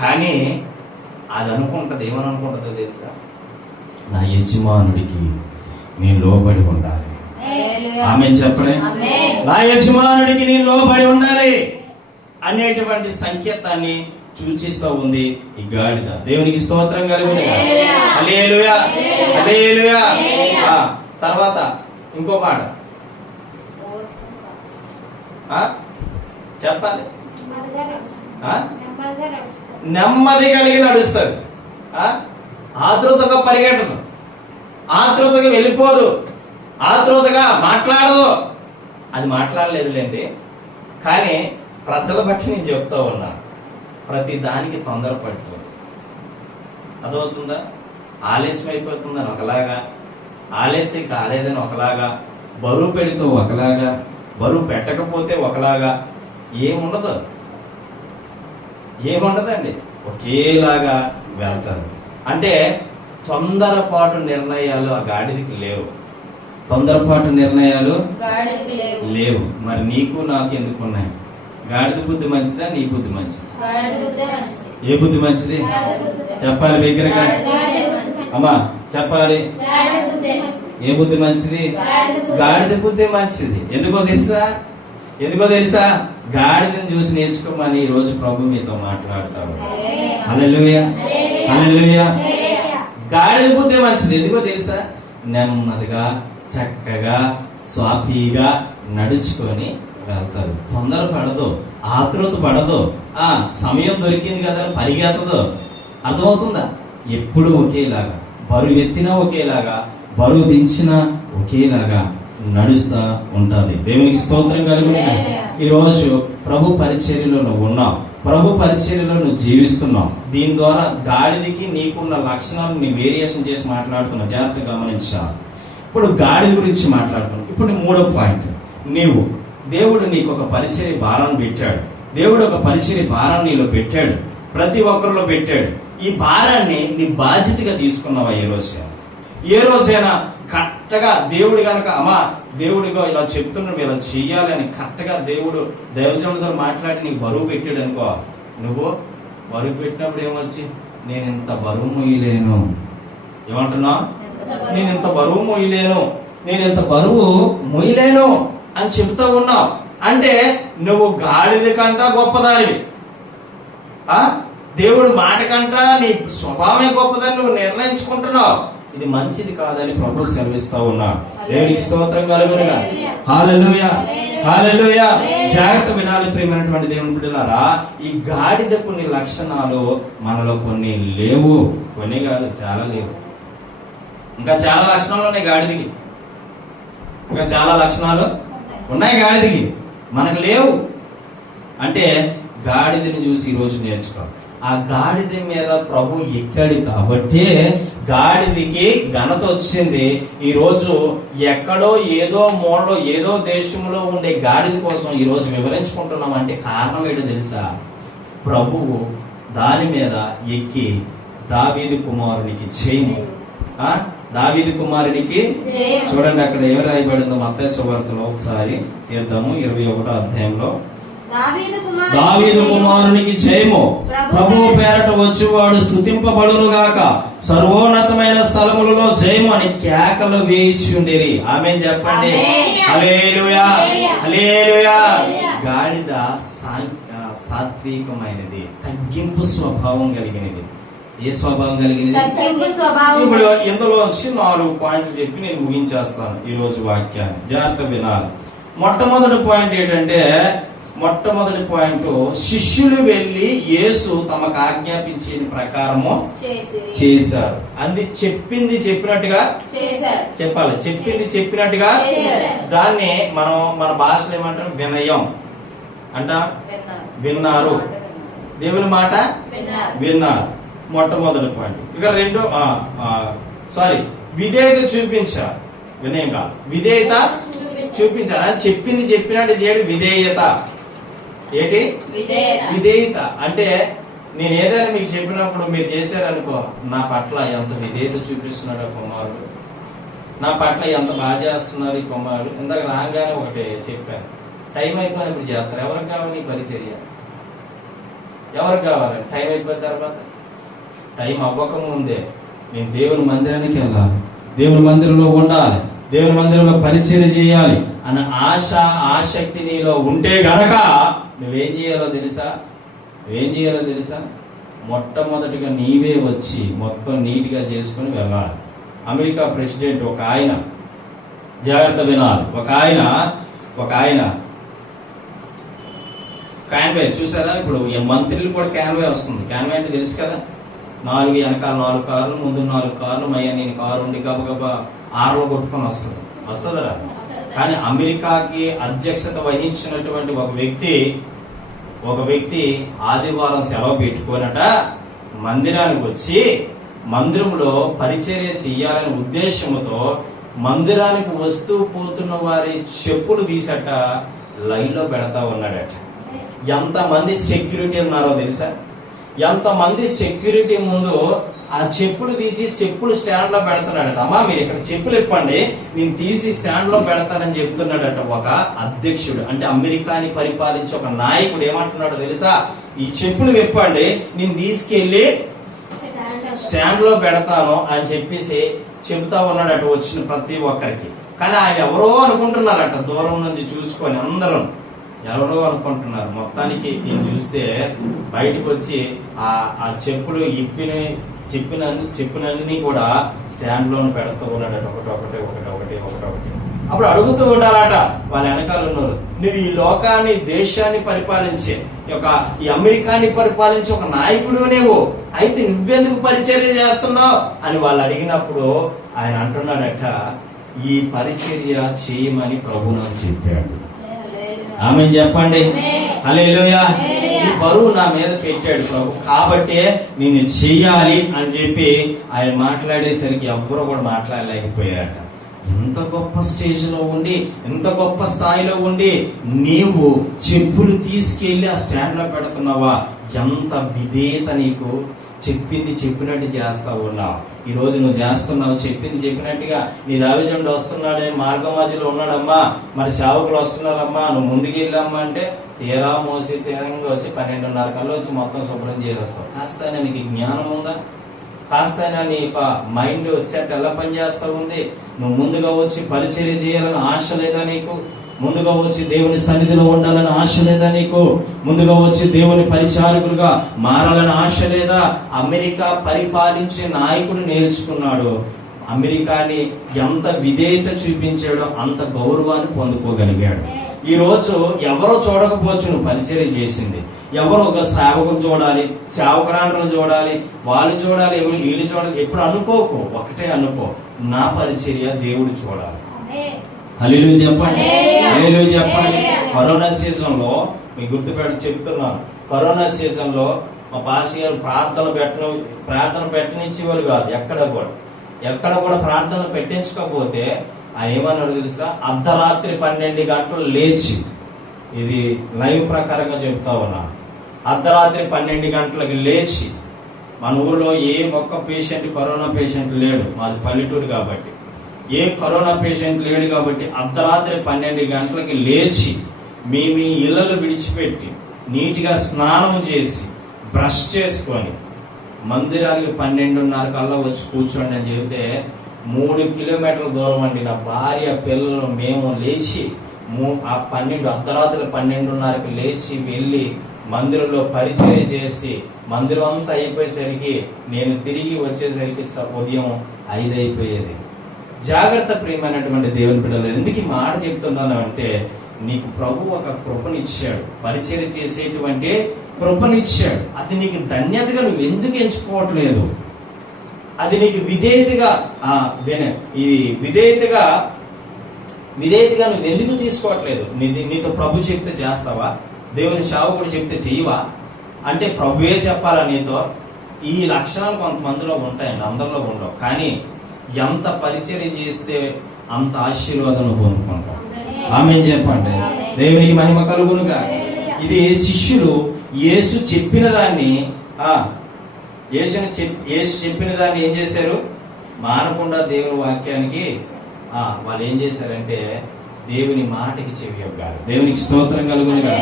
కానీ అది అనుకుంటది, ఏమని అనుకుంటుందో తెలుసా? నా యజమానుడికి నేను లోబడి ఉండాలి. ఆమె చెప్పండి. నా యజమానుడికి నేను లోబడి ఉండాలి అనేటువంటి సంకేతాన్ని సూచిస్తూ ఉంది ఈ గాడిద. దేవునికి స్తోత్రం కలుగును. హల్లెలూయా, హల్లెలూయా. తర్వాత ఇంకో మాట చెప్పాలి. నెమ్మది కలిగి నడుస్తుంది. ఆతృతగా పరిగెట్టదు, ఆతృతగా వెళ్ళిపోదు, ఆతృతగా మాట్లాడదు. అది మాట్లాడలేదులేండి, కానీ ప్రజల బట్టి నేను చెప్తా ఉన్నా, ప్రతి దానికి తొందరపడుతుంది. అదవుతుందా? ఆలస్యం అయిపోతుందని ఒకలాగా, ఆలస్యం కాలేదని ఒకలాగా, బరువు పెడితే ఒకలాగా, బరువు పెట్టకపోతే ఒకలాగా, ఏముండదండి, ఒకేలాగా వెళ్తారు. అంటే తొందరపాటు నిర్ణయాలు ఆ గాడిదకి లేవు. తొందరపాటు నిర్ణయాలు లేవు. మరి నీకు నాకు ఎందుకు ఉన్నాయి? గాడిద బుద్ధి మంచిదా, నీ బుద్ధి మంచిది? ఏ బుద్ధి మంచిది చెప్పాలి బిగ్గరగా. అమ్మా చెప్పాలి. ఏ బుద్ధి మంచిది? గాడిద బుద్ధి మంచిది. ఎందుకో తెలుసా? ఎందుకో తెలుసా? గాడిదని చూసి నేర్చుకోమని ఈ రోజు ప్రభు మీతో మాట్లాడతాడు. హల్లెలూయా, హల్లెలూయా. గాడిద బుద్ధి మంచిది. ఎందుకో తెలుసా? నెమ్మదిగా చక్కగా స్వాఫీగా నడుచుకొని వెళ్తారు. తొందర పడదు, ఆతృత పడదు, సమయం దొరికింది కదా పరిగెత్తదు. అర్థమవుతుందా? ఎప్పుడు ఒకేలాగా, బరువు ఎత్తినా ఒకేలాగా, బరువు దించినా ఒకేలాగా నడుస్తా ఉంటది. దేవునికి స్తోత్రం కలుగును. ఈ రోజు ప్రభు పరిచర్యలో నువ్వు ఉన్నావు, ప్రభు పరిచర్యలో నువ్వు జీవిస్తున్నావు. దీని ద్వారా గాడిదకి నీకున్న లక్షణాలను నీ వేరియేషన్ చేసి మాట్లాడుతున్నావు. జాగ్రత్తగా గమనించాలి. ఇప్పుడు గాడిద గురించి మాట్లాడుతున్నావు. ఇప్పుడు మూడో పాయింట్, నీవు దేవుడు నీకు ఒక పరిచర్య భారాన్ని పెట్టాడు. దేవుడు ఒక పరిచర్య భారాన్ని నీలో పెట్టాడు, ప్రతి ఒక్కరిలో పెట్టాడు. ఈ భారాన్ని నీ బాధ్యతగా తీసుకున్నావా? ఏ రోజైనా కరెక్ట్గా దేవుడు కనుక అమ్మా దేవుడిగా ఇలా చెప్తున్నాడు ఇలా చెయ్యాలని కరెక్ట్గా దేవుడు దైవజనుడితో మాట్లాడి నీకు బరువు పెట్టాడు అనుకో, నువ్వు బరువు పెట్టినప్పుడు ఏమొచ్చి నేను ఇంత బరువు మొయ్యలేను, ఏమంటున్నావు? నేను ఇంత బరువు మొయ్యలేను, నేను ఇంత బరువు మొయ్యలేను అని చెబుతూ ఉన్నావు. అంటే నువ్వు గాడిద కంటా గొప్పదానివి, దేవుడు మాట కంటా నీ స్వభావమే గొప్పదని నువ్వు నిర్ణయించుకుంటున్నావు. ఇది మంచిది కాదని ప్రభు సెలవిస్తా ఉన్నా. దేవునికి స్తోత్రం కలుగునుగా. హల్లెలూయా, హల్లెలూయా. జాగ్రత్త వినాలి ప్రియమైనటువంటి దేవుని బిడ్డలారా. ఈ గాడిద కొన్ని లక్షణాలు మనలో కొన్ని లేవు, కొన్ని కాదు చాలా లేవు. ఇంకా చాలా లక్షణాలు ఉన్నాయి గాడిదకి, ఇంకా చాలా లక్షణాలు ఉన్నాయి గాడిదకి, మనకు లేవు. అంటే గాడిదని చూసి ఈరోజు నేర్చుకో. ఆ గాడిద మీద ప్రభు ఎక్కాడు కాబట్టి గాడిదకి ఘనత వచ్చింది. ఈ రోజు ఎక్కడో ఏదో మూలలో ఏదో దేశంలో ఉండే గాడిద కోసం ఈ రోజు వివరించుకుంటున్నాం. అంటే కారణం ఏంటో తెలుసా? ప్రభువు దాని మీద ఎక్కి దావీదు కుమారునికి చేయము, దావీదు కుమారునికి చూడండి అక్కడ ఏమి రాయబడిందో మత్తయి సువార్తలో ఒకసారి తీద్దాము. 21వ అధ్యాయంలో దావీదు కుమారునికి జయము, ప్రభువు పేరట వచ్చేవాడు స్తుతింపబడును గాక, సర్వోన్నతమైన స్థలములలో జయము అని కేకలు వేయిచుండిరి. ఆమేన్ చెప్పండి. హల్లెలూయా, హల్లెలూయా. గాడిద సాత్వికమైనది, తగ్గింపు స్వభావం కలిగినది. ఏ స్వభావం కలిగినది? ఇప్పుడు ఇందులో 4 పాయింట్లు చెప్పి నేను ముగించేస్తాను ఈ రోజు వాక్యాన్ని. జాగ్రత్త వినాలి. మొట్టమొదటి పాయింట్ ఏంటంటే, మొట్టమొదటి పాయింట్, శిష్యులు వెళ్లి యేసు తమకు ఆజ్ఞాపించిన ప్రకారము చేశారు. అంది చెప్పింది చెప్పినట్టుగా చెప్పాలి, చెప్పింది చెప్పినట్టుగా. దాన్ని మనం మన భాషలో ఏమంటాం? వినయం అంట. విన్నారు, దేవుని మాట విన్నారు. మొట్టమొదటి పాయింట్. ఇక రెండో విధేయత చూపించారు. వినయం కాదు, విధేయత చూపించారు. అని చెప్పింది చెప్పినట్టు చేయడం విధేయత. ఏంటి విధేయత అంటే? నేను ఏదైనా మీకు చెప్పినప్పుడు మీరు చేశారనుకో, నా పట్ల ఎంత విధేయత చూపిస్తున్నాడు ఆ కుమారుడు, నా పట్ల ఎంత బాగా చేస్తున్నారు ఈ కుమారుడు. ఇందాక రాగానే ఒకటి చెప్పాను, టైం అయిపోయినప్పుడు చేస్తారు. ఎవరికి కావాలి పరిచర్య? ఎవరికి కావాలి? టైం అయిపోయిన తర్వాత, టైం అవ్వక ముందే నేను దేవుని మందిరానికి వెళ్ళాలి, దేవుని మందిరంలో ఉండాలి, దేవుని మందిరంలో పరిచర్య చేయాలి అన్న ఆసక్తి నీలో ఉంటే గనక నువ్వేం చేయాలో తెలుసా? మొట్టమొదటిగా నీవే వచ్చి మొత్తం నీట్ గా చేసుకుని వెళ్ళాలి. అమెరికా ప్రెసిడెంట్ ఒక ఆయన, జాగ్రత్త వినాలి, ఒక ఆయన క్యాన్వే చూసారా? ఇప్పుడు మంత్రులు కూడా క్యాన్వే వస్తుంది. క్యాన్వే అంటే తెలుసు కదా, 4 వెనకాల 4 కార్లు, ముందు 4 కార్లు, మయ్య నేను కారు ఉండి గబగబా 6లో కొట్టుకొని వస్తుందరా. కానీ అమెరికాకి అధ్యక్షత వహించినటువంటి ఒక వ్యక్తి ఆదివారం సెలవు పెట్టుకోనట మందిరానికి వచ్చి మందిరంలో పరిచర్య చెయ్యాలనే ఉద్దేశంతో మందిరానికి వస్తూ పోతున్న వారి చెప్పులు తీసట లైన్ లో పెడతా ఉన్నాడట. ఎంతమంది సెక్యూరిటీ ఉన్నారో తెలుసా? ఎంతమంది సెక్యూరిటీ ముందు ఆ చెప్పులు తీసి చెప్పులు స్టాండ్ లో పెడతాడట. అమ్మా మీరు ఇక్కడ చెప్పులు ఇప్పండి, నేను తీసి స్టాండ్ లో పెడతానని చెప్తున్నాడట ఒక అధ్యక్షుడు. అంటే అమెరికాని పరిపాలించే ఒక నాయకుడు ఏమంటున్నాడో తెలుసా? ఈ చెప్పులు విప్పండి, నేను తీసుకెళ్లి స్టాండ్ లో పెడతాను అని చెప్పేసి చెబుతా ఉన్నాడట వచ్చిన ప్రతి ఒక్కరికి. కానీ ఆయన ఎవరో అనుకుంటున్నారట, దూరం నుంచి చూసుకొని అందరూ ఎవరో అనుకుంటున్నారు. మొత్తానికి ఈయన చూస్తే బయటకు వచ్చి ఆ చెప్పులు చెప్పినన్ని కూడా స్టాండ్ లోను పెడుతూ ఉన్నాడట. ఒకటి. అప్పుడు అడుగుతూ ఉండాలట వాళ్ళ వెనకాల ఉన్నారు, నువ్వు ఈ లోకాన్ని, దేశాన్ని పరిపాలించే ఈ అమెరికాని పరిపాలించే ఒక నాయకుడు నీవు, అయితే నువ్వెందుకు పరిచర్య చేస్తున్నావు అని వాళ్ళు అడిగినప్పుడు ఆయన అంటున్నాడట, ఈ పరిచర్య చేయమని ప్రభు నాకు చెప్పాడు. ఆమేన్ చెప్పండి. హల్లెలూయా. ఈ బరువు నా మీద పెట్టాడు ప్రభు, కాబట్టి నేను చెయ్యాలి అని చెప్పి ఆయన మాట్లాడేసరికి ఎవ్వరూ కూడా మాట్లాడలేకపోయారట. ఎంత గొప్ప స్టేజ్ లో ఉండి, ఎంత గొప్ప స్థాయిలో ఉండి నీవు చెప్పులు తీసుకెళ్లి ఆ స్టాండ్ లో పెడుతున్నావా? ఎంత విధేయత నీకు! చెప్పింది చెప్పినట్టు చేస్తా ఉన్నావు. ఈ రోజు నువ్వు చేస్తున్నావు చెప్పింది చెప్పినట్టుగా. నీ దావిజనుడు వస్తున్నాడే, మార్గం మధ్యలో ఉన్నాడమ్మా, మరి సేవకులు వస్తున్నారమ్మా, నువ్వు ముందుకు వెళ్ళమ్మా అంటే తీరా మోసి తీరంగా వచ్చి 12:30 కల్లా వచ్చి మొత్తం శుభ్రం చేసేస్తావు. కాస్త నీకు జ్ఞానం ఉందా? కాస్త నీ మైండ్ సెట్ ఎలా పనిచేస్తా ఉంది? నువ్వు ముందుగా వచ్చి పరిచర్య చేయాలని ఆశ లేదా నీకు? ముందుగా వచ్చి దేవుని సన్నిధిలో ఉండాలని ఆశ లేదా నీకు? ముందుగా వచ్చి దేవుని పరిచారకులుగా మారాలని ఆశ లేదా? అమెరికా పరిపాలించే నాయకుడు నేర్చుకున్నాడు. అమెరికాని ఎంత విధేయత చూపించాడో అంత గౌరవాన్ని పొందుకోగలిగాడు. ఈ రోజు ఎవరో చూడకపోవచ్చు నువ్వు పరిచర్య చేసింది. ఎవరో ఒక సేవకులు చూడాలి, సేవకురాండ్రులు చూడాలి, వాళ్ళు చూడాలి, వీళ్ళు చూడాలి. ఎప్పుడు అనుకోకు, ఒకటే అనుకో, నా పరిచర్య దేవుడు చూడాలి. హల్లెలూయా చెప్పండి. హల్లెలూయా చెప్పండి. కరోనా సీజన్ లో మీకు చెప్తున్నాను, కరోనా సీజన్ లో మా పాస్టర్ గారు ప్రార్థన పెట్టనిచ్చేవాళ్ళు కాదు. ఎక్కడ కూడా ప్రార్థన పెట్టించకపోతే ఆయన ఏమన్నాడు తెలుసా? అర్ధరాత్రి 12 గంటలు లేచి, ఇది లైవ్ ప్రకారంగా చెప్తా ఉన్నా, అర్ధరాత్రి 12 గంటలకు లేచి, మన ఊరిలో ఏ ఒక్క పేషెంట్, కరోనా పేషెంట్ లేడు, మాది పల్లెటూరు కాబట్టి ఏ కరోనా పేషెంట్ లేడు కాబట్టి అర్ధరాత్రి 12 గంటలకి లేచి మీ ఇళ్లలో విడిచిపెట్టి నీట్గా స్నానం చేసి బ్రష్ చేసుకొని మందిరానికి 12:30 కల్లా వచ్చి కూర్చోండి అని చెబితే 3 కిలోమీటర్ల దూరం అండి నా భార్య పిల్లలు మేము లేచి అర్ధరాత్రి 12:30కి లేచి వెళ్ళి మందిరంలో పరిచర్య చేసి మందిరం అంతా అయిపోయేసరికి నేను తిరిగి వచ్చేసరికి ఉదయం 5 అయిపోయేది. జాగ్రత్త ప్రియమైనటువంటి దేవుని పిల్లలు, ఎందుకు ఈ మాట చెప్తున్నాను అంటే, నీకు ప్రభు ఒక కృపనిచ్చాడు, పరిచర్య చేసేటువంటి కృపనిచ్చాడు. అది నీకు ధన్యతగా నువ్వు ఎందుకు ఎంచుకోవట్లేదు? అది నీకు విధేయతగా నువ్వు ఎందుకు తీసుకోవట్లేదు? నీతో ప్రభు చెప్తే చేస్తావా? దేవుని సేవకుడు చెప్తే చెయ్యవా? అంటే ప్రభువే చెప్పాలా నీతో? ఈ లక్షణాలు కొంతమందిలో ఉంటాయండి, అందరిలో ఉండవు. కానీ ఎంత పరిచర్య చేస్తే అంత ఆశీర్వాదం పొందుకుంటాం. ఆమేన్ చెప్పండి. దేవునికి మహిమ కలుగునుగా. ఇది శిష్యులు యేసు చెప్పిన దాన్ని యేసు చెప్పిన దాన్ని ఏం చేశారు? మానకుండా దేవుని వాక్యానికి వాళ్ళు ఏం చేశారంటే దేవుని మాటకి చెవి యొగ్గారు. దేవునికి స్తోత్రం కలుగునుగా.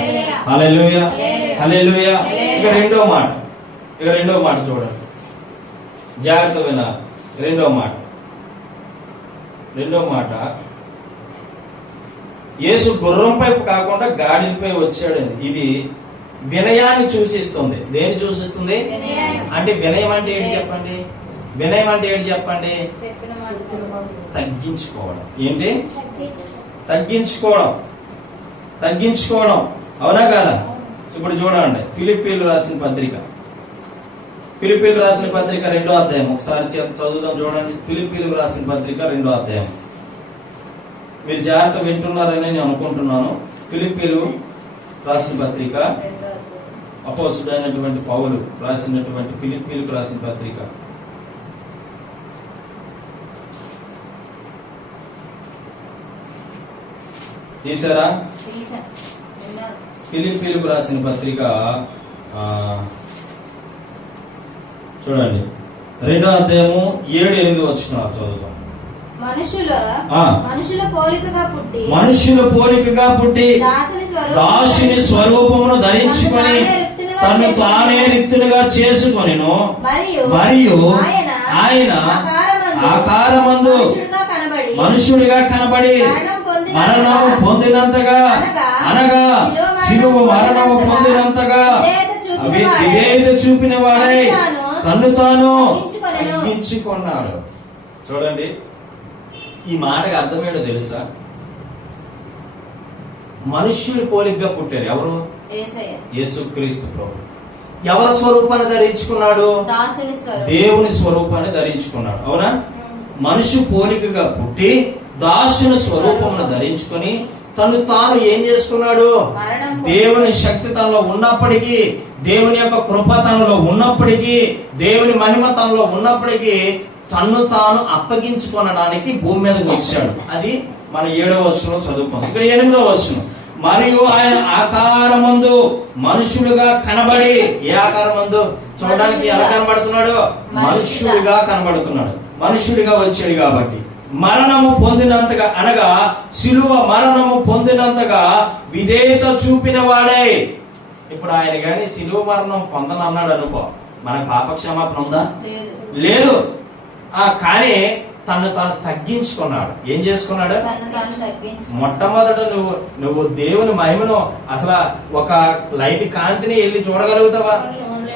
హల్లెలూయా, హల్లెలూయా. ఇక రెండో మాట చూడండి, జాగ్రత్త వినాలి. రెండో మాట యేసు గుర్రంపై కాకుండా గాడిదపై వచ్చాడు. ఇది వినయాన్ని సూచిస్తుంది. దేని సూచిస్తుంది అంటే, వినయం అంటే ఏంటి చెప్పండి? వినయం అంటే ఏంటి చెప్పండి? తగ్గించుకోవడం. ఏంటి? తగ్గించుకోవడం. అవునా కాదా? ఇప్పుడు చూడండి, ఫిలిప్పీలు రాసిన పత్రిక 2వ అధ్యాయం ఒకసారి చదువుదాం. చూడండి, ఫిలిప్పీలు రాసిన పత్రిక 2వ అధ్యాయం. మీరు జాగ్రత్త వింటున్నారని నేను అనుకుంటున్నాను. ఫిలిప్పీలు రాసిన పత్రిక, అపోస్తుడైనటువంటి పౌలు రాసినటువంటి ఫిలిప్పీలకు రాసిన పత్రిక. తీసారా? ఫిలిప్పీలకు రాసిన పత్రిక చూడండి, 2వ అధ్యాయము 7-8 వచనాలు చదువుతాం. మనుషుల పోలికగా పుట్టి దాసుని స్వరూపమును ధరించుకొని తను తానే రిక్తునిగా చేసుకొనెను. మరియు ఆయన ఆకారమందు మనుషుడిగా కనబడి మరణం పొందినంతగా అనగా సిలువ మరణము పొందినంతగా విధేయత చూపిన వాడై తన్ను తాను తగ్గించుకున్నాడు. చూడండి, ఈ మాటకి అర్థమేంటో తెలుసా? మనుష్యుని పోలికగా పుట్టారు. ఎవరు? యేసుక్రీస్తు ప్రభు. ఎవరి స్వరూపాన్ని ధరించుకున్నాడు? దేవుని స్వరూపాన్ని ధరించుకున్నాడు. అవునా? మనిషి పోలికగా పుట్టి దాసుని స్వరూపమును ధరించుకొని తను తాను ఏం చేసుకున్నాడు? దేవుని శక్తి తనలో ఉన్నప్పటికీ, దేవుని యొక్క కృప తనలో ఉన్నప్పటికీ, దేవుని మహిమ తనలో ఉన్నప్పటికీ తన్ను తాను అప్పగించుకొనడానికి భూమి మీదకి వచ్చాడు. అది మన 7వ వచనంలో చదువుకుందాం. ఇక్కడ 8వ వచనం. మరియు ఆయన ఆకారమందు మనుషులుగా కనబడి, ఏ ఆకారమందు? చూడడానికి ఎలా కనబడుతున్నాడు? మనుష్యుడిగా కనబడుతున్నాడు. మనుష్యుడిగా వచ్చాడు కాబట్టి మరణము పొందినంతగా, అనగా సిలువ మరణము పొందినంతగా విధేయత చూపిన వాడే. ఇప్పుడు ఆయన గాని సిలువ మరణం పొందనన్నాడు అనుకో, మన పాపక్షమాపణ ఉందా? లేదు. కానీ తను తాను తగ్గించుకున్నాడు. ఏం చేసుకున్నాడు? మొట్టమొదట నువ్వు దేవుని మహిమను అసలు ఒక లైట్ కాంతిని వెళ్ళి చూడగలుగుతావా?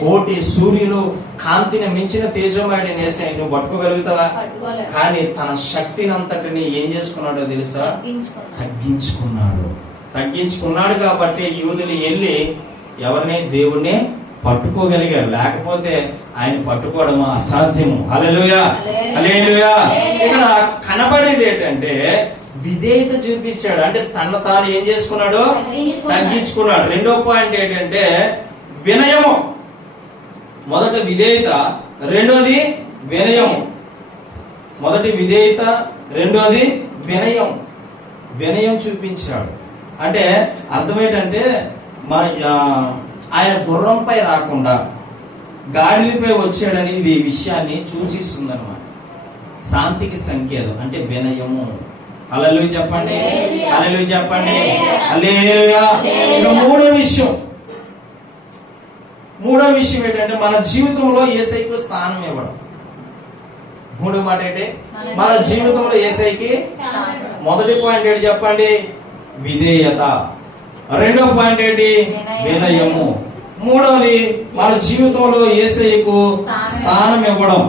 కోటి సూర్యులు కాంతిని మించిన తేజోమయుడిని వేసి నువ్వు పట్టుకోగలుగుతావా? కానీ తన శక్తిని అంతటిని ఏం చేసుకున్నాడో తెలుసా? తగ్గించుకున్నాడు కాబట్టి యూదులు వెళ్ళి ఎవరిని? దేవుణ్ణి పట్టుకోగలిగారు. లేకపోతే ఆయన పట్టుకోవడం అసాధ్యము. హల్లెలూయా, హల్లెలూయా. ఇక్కడ కనబడేది ఏంటంటే విధేయత చూపించాడు. అంటే తన తాను ఏం చేసుకున్నాడు? తగ్గించుకున్నాడు. రెండో పాయింట్ ఏంటంటే వినయము. మొదటి విధేయత, రెండోది వినయం. మొదటి విధేయత, రెండోది వినయం. వినయం చూపించాడు. అంటే అర్థం ఏంటంటే ఆయన గుర్రంపై రాకుండా గాడిదపై వచ్చాడని ఇది విషయాన్ని సూచిస్తుంది అన్నమాట. శాంతికి సంకేతం అంటే వినయము. హల్లెలూయా చెప్పండి, హల్లెలూయా చెప్పండి, హల్లెలూయా. మూడో విషయం ఏంటంటే మన జీవితంలో యేసయ్యకు స్థానం ఇవ్వడం. మూడో మాట ఏంటి? మన జీవితంలో యేసయ్యకి మొదటి పాయింట్ ఏంటి చెప్పండి? విధేయత. రెండో పాయింట్ ఏంటి? వినయము. మూడవది మన జీవితంలో యేసయ్యకు స్థానం ఇవ్వడం.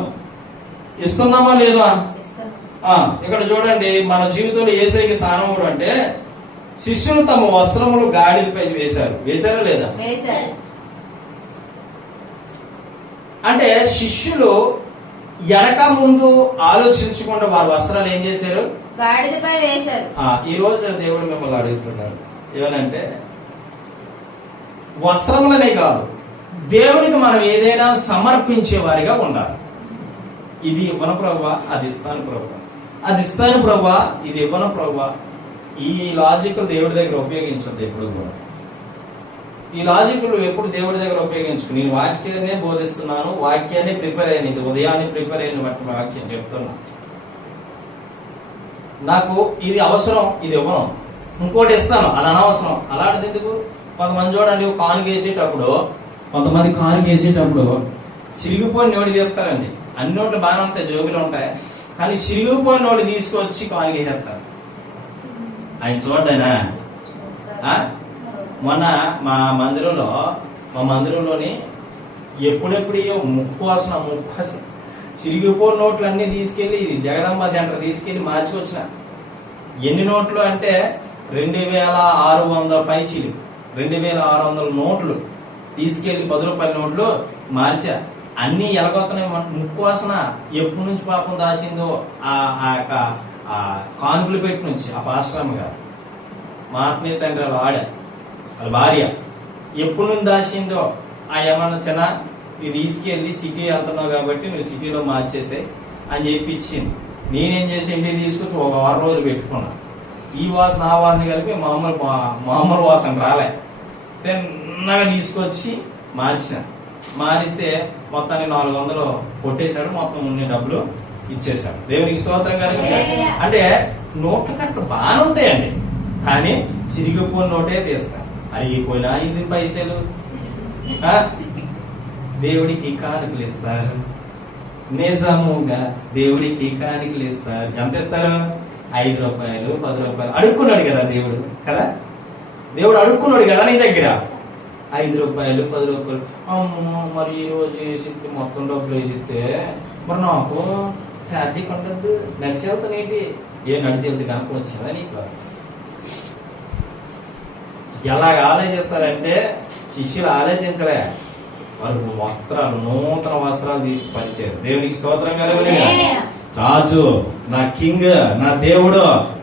ఇస్తున్నామా లేదా? ఇక్కడ చూడండి, మన జీవితంలో యేసయ్యకి స్థానం ఇవ్వడం అంటే శిష్యులు తమ వస్త్రములు గాడిదపై వేశారా లేదా? అంటే శిష్యులు వెనక ముందు ఆలోచించకుండా వారి వస్త్రాలు ఏం చేశారు? గాడిదపై వేశారు. ఈ రోజు దేవుడు మిమ్మల్ని అడుగుతున్నాడు ఏమనంటే, వస్త్రములనే కాదు, దేవునికి మనం ఏదైనా సమర్పించే వారిగా ఉండాలి. ఇది ఇవ్వను ప్రభువా, అది ఇస్తాను ప్రభువా, అది ఇస్తాను ప్రభువా, ఇది ఇవ్వను ప్రభువా. ఈ లాజిక్ దేవుడి దగ్గర ఉపయోగించద్దు ఎప్పుడు కూడా. ఈ లాజిక్లు ఎప్పుడు దేవుడి దగ్గర ఉపయోగించుకు. నేను వాక్యాన్ని బోధిస్తున్నాను, వాక్యాన్ని ప్రిపేర్ అయ్యాను, ఇది ఉదయాన్ని ప్రిపేర్ అయిన బట్టి వాక్యం చెప్తున్నా. నాకు ఇది అవసరం, ఇది ఇవ్వను, ఇంకోటి ఇస్తాను, అది అనవసరం. అలాంటిది ఎందుకు? కొంతమంది చూడండి, కొంతమంది కారు వేసేటప్పుడు సిరిగిపోయిన నోటి తీస్తారండి. అన్ని నోట్లు బాగానే ఉంటాయి, జోబులు ఉంటాయి, కానీ సిరిగిపోయిన నోటి తీసుకొచ్చి కారు వేసేస్తారు. ఆయన చూడ్డానా? మొన్న మా మందిరంలోని ఎప్పుడెప్పుడు ముక్కు వాసన చిరిగిపోయిన నోట్లు అన్ని తీసుకెళ్లి ఇది జగదంబ సెంటర్ తీసుకెళ్లి మార్చుకొచ్చిన. ఎన్ని నోట్లు అంటే 2600 పైచీలు, 2600 నోట్లు తీసుకెళ్లి 10 రూపాయల నోట్లు మార్చా. అన్ని ఎలగొత్తనే ముక్కు వాసన. ఎప్పటి నుంచి పాపం దాచిందో ఆ యొక్క కానుకలు పెట్టి నుంచి ఆ పాస్టరమ్మ గారు, మా ఆత్మీయ తండ్రి వాళ్ళ భార్య ఎప్పుడు నుంచి దాచిందో ఏమన్నా చిన్న ఇది తీసుకెళ్ళి సిటీ వెళ్తున్నావు కాబట్టి నువ్వు సిటీలో మార్చేసే అని చెప్పి ఇచ్చింది. నేనేం చేసి ఇంటికి తీసుకొచ్చి ఒక 6 రోజులు పెట్టుకున్నా. ఈ వాసన ఆ వాసన కలిపి మామూలు వాసన రాలే. తిన్నగా తీసుకొచ్చి మారిస్తే మొత్తాన్ని 400 కొట్టేశాడు. మొత్తం ఉన్న డబ్బులు ఇచ్చేశాడు. దేవునికి స్తోత్రం కలిగి. అంటే నోట్ల కట్టలు బాగానే ఉంటాయండి, కానీ చిరిగిపోయిన నోటే తీస్తారు. అరిగిపోయినా 5 పైసలు దేవుడికి కానుకలు ఇస్తారు. నిజముగా దేవుడికి కానుకలు ఇస్తారు. ఎంత ఇస్తారు? 5 రూపాయలు, 10 రూపాయలు. అడుక్కున్నాడు కదా దేవుడు కదా. దేవుడు అడుక్కున్నాడు కదా నీ దగ్గర 5 రూపాయలు 10 రూపాయలు. అమ్మో మరి ఈ రోజు వేసిస్తే మొత్తం డబ్బులు వేసిస్తే మరి నాకు ఛార్జీ ఉండద్దు, నడిచి వెళ్తాను ఏంటి? ఏ నడిచి వెళ్తే కనుక వచ్చిందా నీకు? ఎలాగ ఆలోచిస్తారంటే శిష్యులు ఆలోచించలే, వారు వస్త్రాలు నూతన వస్త్రాలు తీసి పరిచారు. దేవునికి స్తోత్రం కలుగును. రాజు నా కింగ్ నా దేవుడు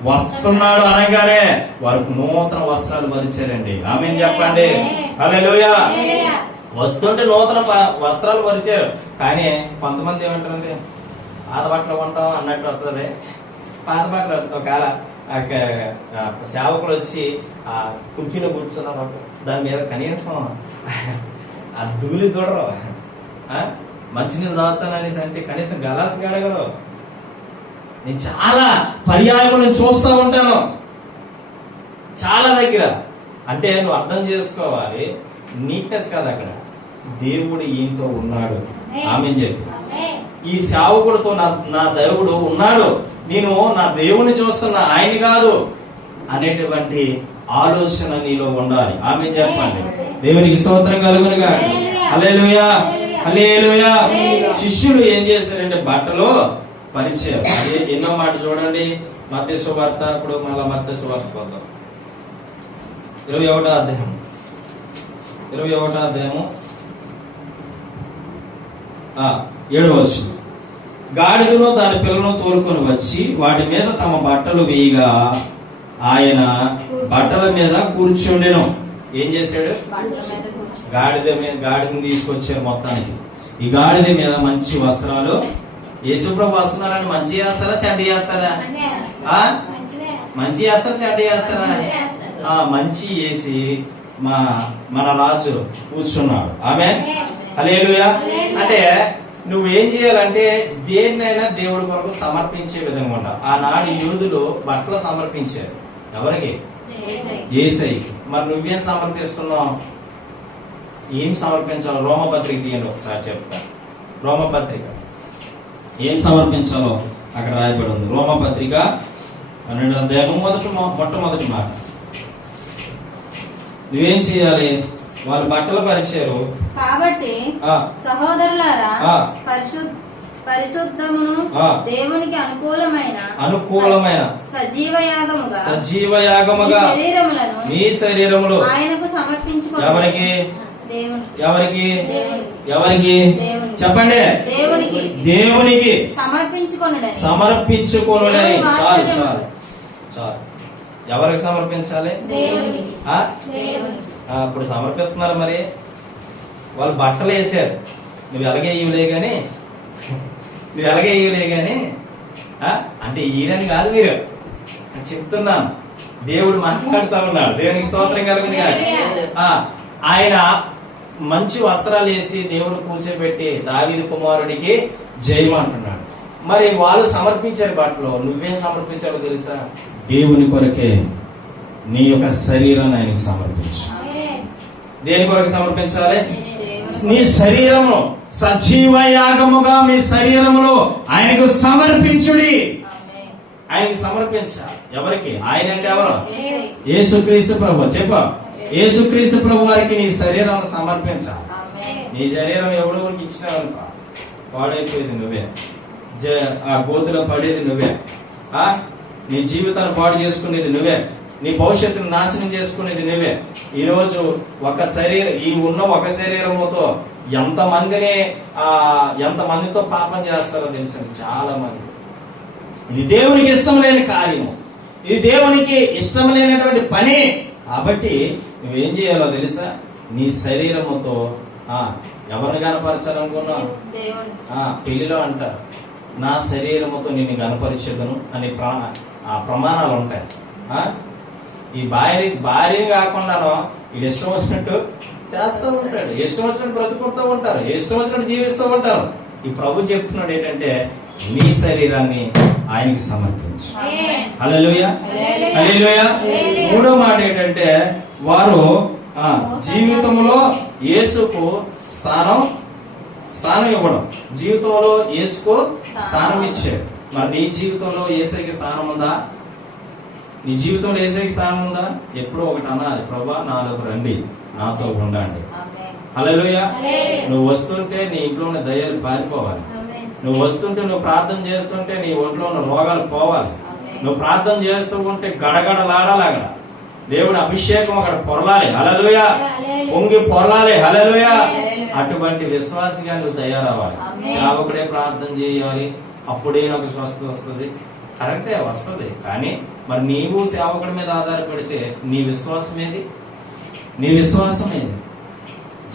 వస్తున్నాడు అనగానే వారికి నూతన వస్త్రాలు పరిచారండి. ఆమేన్ చెప్పండి. హల్లెలూయా. వస్తుంటే నూతన వస్త్రాలు పరిచారు. కానీ కొంతమంది ఏమంటారండి, పాత బట్టలు కొంటాం అన్నట్టు వస్తుంది. పాత బట్టలు ఒకవేళ సేవకులు వచ్చి ఆ కుర్చీలో కూర్చున్న దాని మీద కనీసం ఆ ధూళి చూడరు. మంచినీళ్ళు తాగుతాననేసి అంటే కనీసం గలాస్ గడగదు. నేను చాలా పర్యాయం నేను చూస్తూ ఉంటాను చాలా దగ్గర. అంటే నువ్వు అర్థం చేసుకోవాలి, నీట్నెస్ కాదు అక్కడ, దేవుడు ఈయనతో ఉన్నాడు. ఆమె చెప్పి ఈ సేవకుడితో నా దేవుడు ఉన్నాడు, నేను నా దేవుని చూస్తున్నా ఆయన కాదు అనేటువంటి ఆలోచన నీలో ఉండాలి. ఆమె చెప్పండి. దేవునికి స్తోత్రం కలుగునుగా. హల్లెలూయా హల్లెలూయా. శిష్యులు ఏం చేశారంటే బట్టలో పరిచయం. అది ఎన్నో మాట చూడండి, మత్తయి సువార్త. ఇప్పుడు మళ్ళా మత్తయి సువార్త పోతాం. 21వ అధ్యాయం 7వ వచనం. గాడిదను దాని పిల్లను తోలుకొని వచ్చి వాటి మీద తమ బట్టలు వేయగా ఆయన బట్టల మీద కూర్చుండెను. ఏం చేశాడు? గాడిదని తీసుకొచ్చారు మొత్తానికి. ఈ గాడిద మీద మంచి వస్త్రాలు. యేసుప్రభు వస్తున్నారని మంచి చేస్తారా చెడ్డ చేస్తారా? మంచి చేస్తారా చెడ్డ చేస్తారా? మంచి వేసి మన రాజు కూర్చున్నాడు. ఆమేన్. హల్లెలూయా. అంటే నువ్వేం చేయాలంటే దేన్నైనా దేవుడి కొరకు సమర్పించే విధంగా ఉంటా. ఆనాడు యూదులు బట్టలు సమర్పించారు. ఎవరికి? యేసయ్యకి. మరి నువ్వేం సమర్పిస్తున్నావు? ఏం సమర్పించాలో రోమపత్రిక తీయండి ఒకసారి చెప్తా. రోమపత్రిక ఏం సమర్పించాలో అక్కడ రాయబడి ఉంది. రోమపత్రిక 12వ అధ్యాయం మొట్టమొదటి మాట. నువ్వేం చేయాలి? వాళ్ళు బట్టలు పరిచారు కాబట్టి సహోదరులారా పరిశుద్ధమును దేవునికి అనుకూలమైన సజీవయాగముగా మీ శరీరములు ఆయనకు సమర్పించుకోండి. ఎవరికి చెప్పండి? దేవునికి సమర్పించుకొనుడని. చాలు చాలు చాలు. ఎవరికి సమర్పించాలి? ఇప్పుడు సమర్పిస్తున్నారు. మరి వాళ్ళు బట్టలు వేసారు, నువ్వు ఎలాగే ఇవ్వలే గాని అంటే ఈయనని కాదు, మీరు చెప్తున్నాను. దేవుడు మాట్లాడుతా ఉన్నాడు. దేవునికి స్తోత్రం కలుగును గాక. ఆయన మంచి వస్త్రాలు వేసి దేవుడు కూర్చోబెట్టి దావీదు కుమారుడికి జయమంటున్నాడు. మరి వాళ్ళు సమర్పించారు బట్టలు. నువ్వేం సమర్పించావో తెలుసా? దేవుని కొరకే నీ యొక్క శరీరాన్ని ఆయనకు సమర్పించు. దేని కొరకు సమర్పించాలి? నీ శరీరము సజీవ యాగముగా మీ శరీరములో ఆయనకు సమర్పించుడి. ఆయనకు సమర్పించాలి. ఎవరికి? ఆయన అంటే ఎవరు? యేసుక్రీస్తు ప్రభు. చెప్ప, యేసుక్రీస్తు ప్రభు వారికి నీ శరీరాన్ని సమర్పించాలి. నీ శరీరం ఎవరికి ఇచ్చినావనుకో పాడైపోయేది నువ్వే, ఆ గోతులో పడేది నువ్వే, నీ జీవితాన్ని పాడు చేసుకునేది నువ్వే, నీ భవిష్యత్తును నాశనం చేసుకునేది నువ్వే. ఈ రోజు ఒక శరీరముతో ఎంతమందితో పాపం చేస్తారో తెలుసా? చాలా మంది. ఇది దేవునికి ఇష్టం లేని కార్యము, ఇది దేవునికి ఇష్టం లేనటువంటి పని. కాబట్టి నువ్వేం చేయాలో తెలుసా? నీ శరీరముతో ఎవరిని కనపరచాలనుకున్నావు? పెళ్లిలో అంటారు, నా శరీరముతో నిన్ను కనపరిచేదను అనే ప్రమాణాలు ఉంటాయి. ఈ భార్యని కాకుండానో వీడు ఇష్టం వచ్చినట్టు చేస్తూ ఉంటాడు, ఇష్టం వచ్చినట్టు బ్రతుకుతూ ఉంటారు, ఇష్టం వచ్చినట్టు జీవిస్తూ ఉంటారు. ఈ ప్రభు చెప్తున్నాడు ఏంటంటే నీ శరీరాన్ని ఆయనకి సమర్పించు. హల్లెలూయా హల్లెలూయా. మూడో మాట ఏంటంటే వారు జీవితంలో యేసుకు స్థానం ఇవ్వడం. జీవితంలో యేసుకు స్థానం ఇచ్చారు. మరి నీ జీవితంలో యేసయ్యకి స్థానం ఉందా? నీ జీవితంలో ఏసైకి స్థానం ఉందా? ఎప్పుడో ఒకటి అనాలి, ప్రభా నాలోకి రండి, నాతో ఉండండి. హల్లెలూయా. నువ్వు వస్తుంటే నీ ఇంట్లో ఉన్న దయ్యాలు పారిపోవాలి. నువ్వు వస్తుంటే, నువ్వు ప్రార్థన చేస్తుంటే నీ ఒంట్లో ఉన్న రోగాలు పోవాలి. నువ్వు ప్రార్థన చేస్తూ ఉంటే గడగడలాడాలి, అక్కడ దేవుని అభిషేకం అక్కడ పొరలాలి. హల్లెలూయా. పొంగి పొరలాలి. హల్లెలూయా. అటువంటి విశ్వాసిగా నువ్వు తయారవ్వాలి. సేవకుడే ప్రార్థన చేయాలి, అప్పుడే నాకు స్వస్థత వస్తుంది. కరెక్టే, వస్తుంది. కానీ మరి నీవు సేవకుడి మీద ఆధారపడితే నీ విశ్వాసం ఏది? నీ విశ్వాసం ఏది?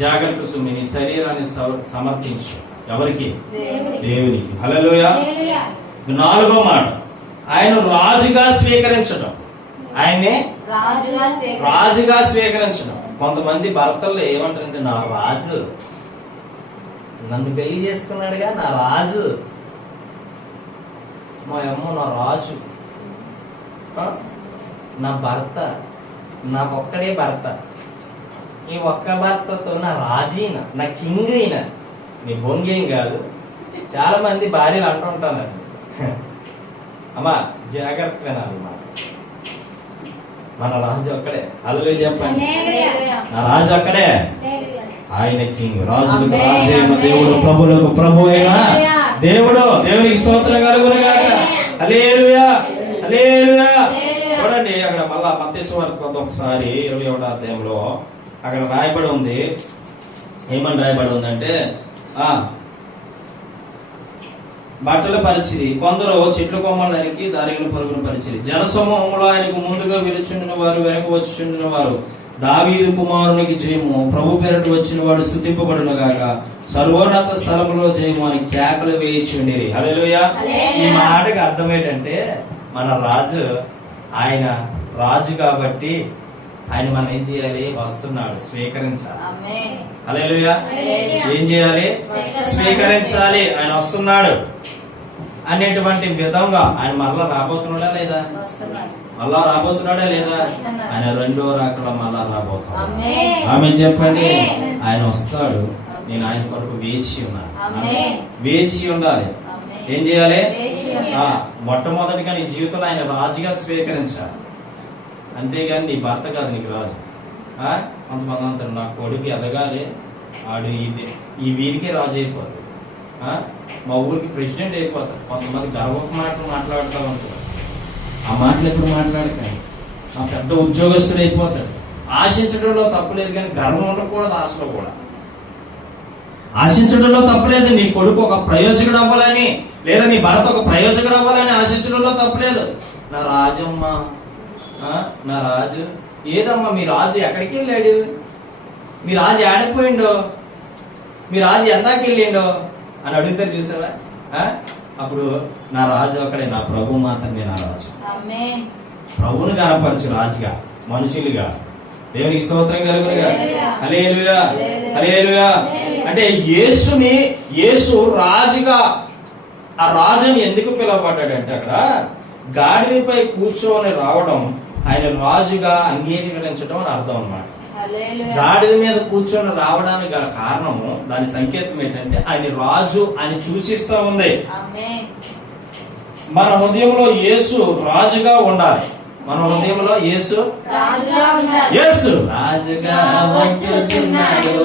జాగ్రత్త సుమి, నీ శరీరాన్ని సమర్పించు. ఎవరికి? దేవునికి. హల్లెలూయా. 4వ మాట, ఆయన రాజుగా స్వీకరించడం. ఆయన్ని రాజుగా స్వీకరించడం. కొంతమంది భర్తల్లో ఏమంటారంటే, నా రాజు నన్ను పెళ్లి చేసుకున్నాడుగా, నా రాజు, మా అమ్మ నా రాజు, నా భర్త, నాకొక్కడే భర్త, ఈ ఒక్క భర్తతో నా రాజీన, నా కింగ్ అయిన, నీ బొంగేం కాదు. చాలా మంది భార్యలు అంటుంటారు, అమ్మా జాగ్రత్తగా అన్నమాట, మన రాజు ఒక్కడే. హల్లెలూయా చెప్పండి. నా రాజు ఒక్కడే, ఆయన కింగ్. రాజులకు రాజు అయిన దేవుడు, ప్రభులకు ప్రభు అయిన దేవుడు. దేవునికి స్తోత్రం కలుగునుగాక. హల్లెలూయా, హల్లెలూయా. చూడండి అక్కడ మళ్ళా మత్తయి సువార్త ఒకసారి 21వ అధ్యాయంలో అక్కడ రాయబడి ఉంది. ఏమని రాయబడి ఉందంటే, బట్టల పరిచిరి, కొందరు చెట్లు కొమ్మలు నరికి దారిని పరుగును పరిచిరి. జనసమూహంలో ఆయనకు ముందుగా విలుచుండిన వారు, వెనక వచ్చుండిన వారు, దావీదు కుమారునికి జయము, ప్రభు పేరట వచ్చిన వాడు స్తుతింపబడును గాక, సర్వోన్నత స్థలములో జయము అని కేకలు వేయిచుండిరి. హల్లెలూయా. ఈ మాటకి అర్థం ఏంటంటే, మన రాజు, ఆయన రాజు కాబట్టి ఆయన మనం ఏం చేయాలి? వస్తున్నాడు, స్వీకరించాలి. హల్లెలూయా. ఏం చేయాలి? స్వీకరించాలి. ఆయన వస్తున్నాడు అనేటువంటి విధంగా ఆయన మరలా రాబోతున్నాడా లేదా? మళ్ళా రాబోతున్నాడా లేదా? ఆయన 2వ రాకడ మళ్ళా రాబోతున్నాడు. ఆమె చెప్పండి. ఆయన వస్తాడు. నేను ఆయన కొరకు వేచి ఉన్నాను. వేచి ఉండాలి. ఏం చేయాలి? మొట్టమొదటిగా నీ జీవితంలో ఆయన రాజుగా స్వీకరించాలి. అంతేగాని నీ భర్త కాదు నీకు రాజు. కొంతమంది అంటారు, నా కొడుకు ఎదగాలి, ఆడు ఈ వీధికే రాజు అయిపోతాడు, మా ఊరికి ప్రెసిడెంట్ అయిపోతాడు. కొంతమంది గర్వపు మాటలు మాట్లాడుతూ ఉంటారు. ఆ మాటలు ఎప్పుడు మాట్లాడకండి. ఆ పెద్ద ఉద్యోగస్తుడు అయిపోతాడు. ఆశించడంలో తప్పులేదు, కానీ గర్వం ఉండకూడదు. ఆశలో కూడా ఆశించడంలో తప్పులేదు. నీ కొడుకు ఒక ప్రయోజకుడు అవ్వాలని, లేదా నీ భర్త ఒక ప్రయోజకుడు అవ్వాలని ఆశించడంలో తప్పులేదు. నా రాజమ్మ, నా రాజు ఏదమ్మా, మీ రాజు ఎక్కడికి వెళ్ళాడు? మీ రాజు ఏడకపోయిండో? మీ రాజు ఎందాకి వెళ్ళిండో అని అడుగుతారు, చూసావా? అప్పుడు నా రాజు అక్కడే, నా ప్రభు మాత్రమే నా రాజు. ప్రభువును కనపరచు రాజుగా, మనుషులుగా. దేవునికి స్తోత్రం కలుగునుగా. హల్లెలూయా, హల్లెలూయా. అంటే యేసు రాజుగా, ఆ రాజుని ఎందుకు పిలువబడ్డాడంటే, అక్కడ గాడిదపై కూర్చొని రావడం ఆయన రాజుగా అంగీకరించడం అని అర్థం అన్నమాట. గాడిద మీద కూర్చొని రావడానికి గల కారణము, దాని సంకేతం ఏంటంటే ఆయన రాజు అని సూచిస్తూ ఉంది. మన హృదయంలో యేసు రాజుగా ఉండాలి. మన హృదయంలో యేసు రాజుగా వచ్చుచున్నాడు. యేసు రాజుగా వచ్చుచున్నాడు.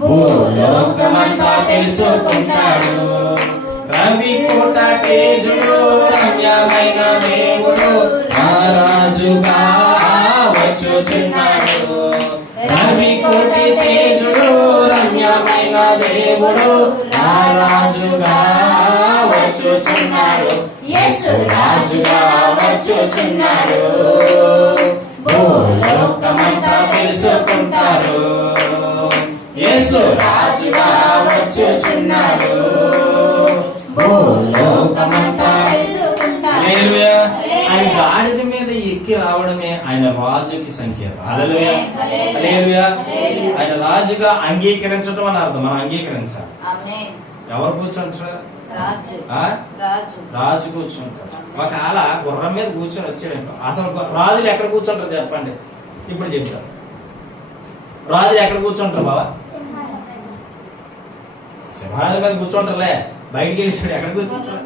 భూలోకమంతా తెలుసుకుంటాడు. రవి కోట తేజుడు, రమ్యమైన దేవుడు, నా రాజుగా వచ్చుచున్నాడు. రవి కోటి తేజుడు, రమ్యమైన దేవుడు, నా రాజుగా వచ్చుచున్నాడు. యేసు రాజుగా వచ్చుచున్నాడు. భూలోకమంతా తెలుసుకుంటారు. యేసు రాజుగా వచ్చుచున్నాడు. భూలోకమంతా తెలుసుకుంటారు. ఆయన గాడిద మీద ఎక్కి రావడమే ఆయన రాజుకి సంకేతం. హల్లెలూయా, హల్లెలూయా. ఆయన రాజుగా అంగీకరించడం అని అర్థం. మనం అంగీకరించాలి. ఎవరు కూర్చుంటారు? రాజు కూర్చుంటారు. ఒకవేళ గుర్రం మీద కూర్చొని వచ్చాడు. అసలు రాజులు ఎక్కడ కూర్చుంటారు చెప్పండి? ఇప్పుడు చెప్తారు. రాజులు ఎక్కడ కూర్చుంటారు బాబా? సింహాసనం మీద కూర్చుంటారులే, బయటికి వెళ్ళి ఎక్కడ కూర్చుంటారు?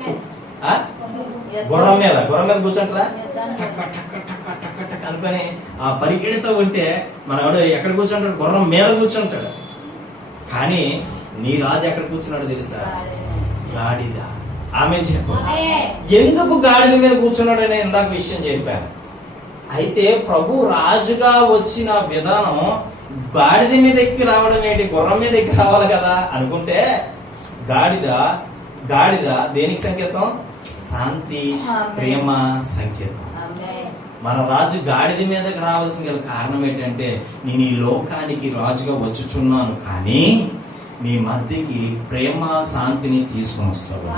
గుర్రం మీద కూర్చుంటారా? టక్క టక్క టక్క టక్క టక్క అనుకొని ఆ పరిగెడుతూ ఉంటే మనవాడు ఎక్కడ కూర్చుంటాడు? గుర్రం మీద కూర్చుంటాడు. కానీ నీ రాజు ఎక్కడ కూర్చున్నాడు తెలుసా? గాడిద. ఆమె చెప్పు, ఎందుకు గాడిద మీద కూర్చున్నాడు అని ఇందాక విషయం చెప్పాను. అయితే ప్రభు రాజుగా వచ్చిన విధానం గాడిద మీద ఎక్కి రావడం ఏంటి? గుర్రం మీద ఎక్కి రావాలి కదా అనుకుంటే, గాడిద దేనికి సంకేతం? శాంతి, ప్రేమ సంకేతం. మన రాజు గాడిద మీదకి రావాల్సిన గల కారణం ఏంటంటే, నేను ఈ లోకానికి రాజుగా వచ్చుచున్నాను, కానీ మీ మధ్యకి ప్రేమ శాంతిని తీసుకొని వస్తాడు.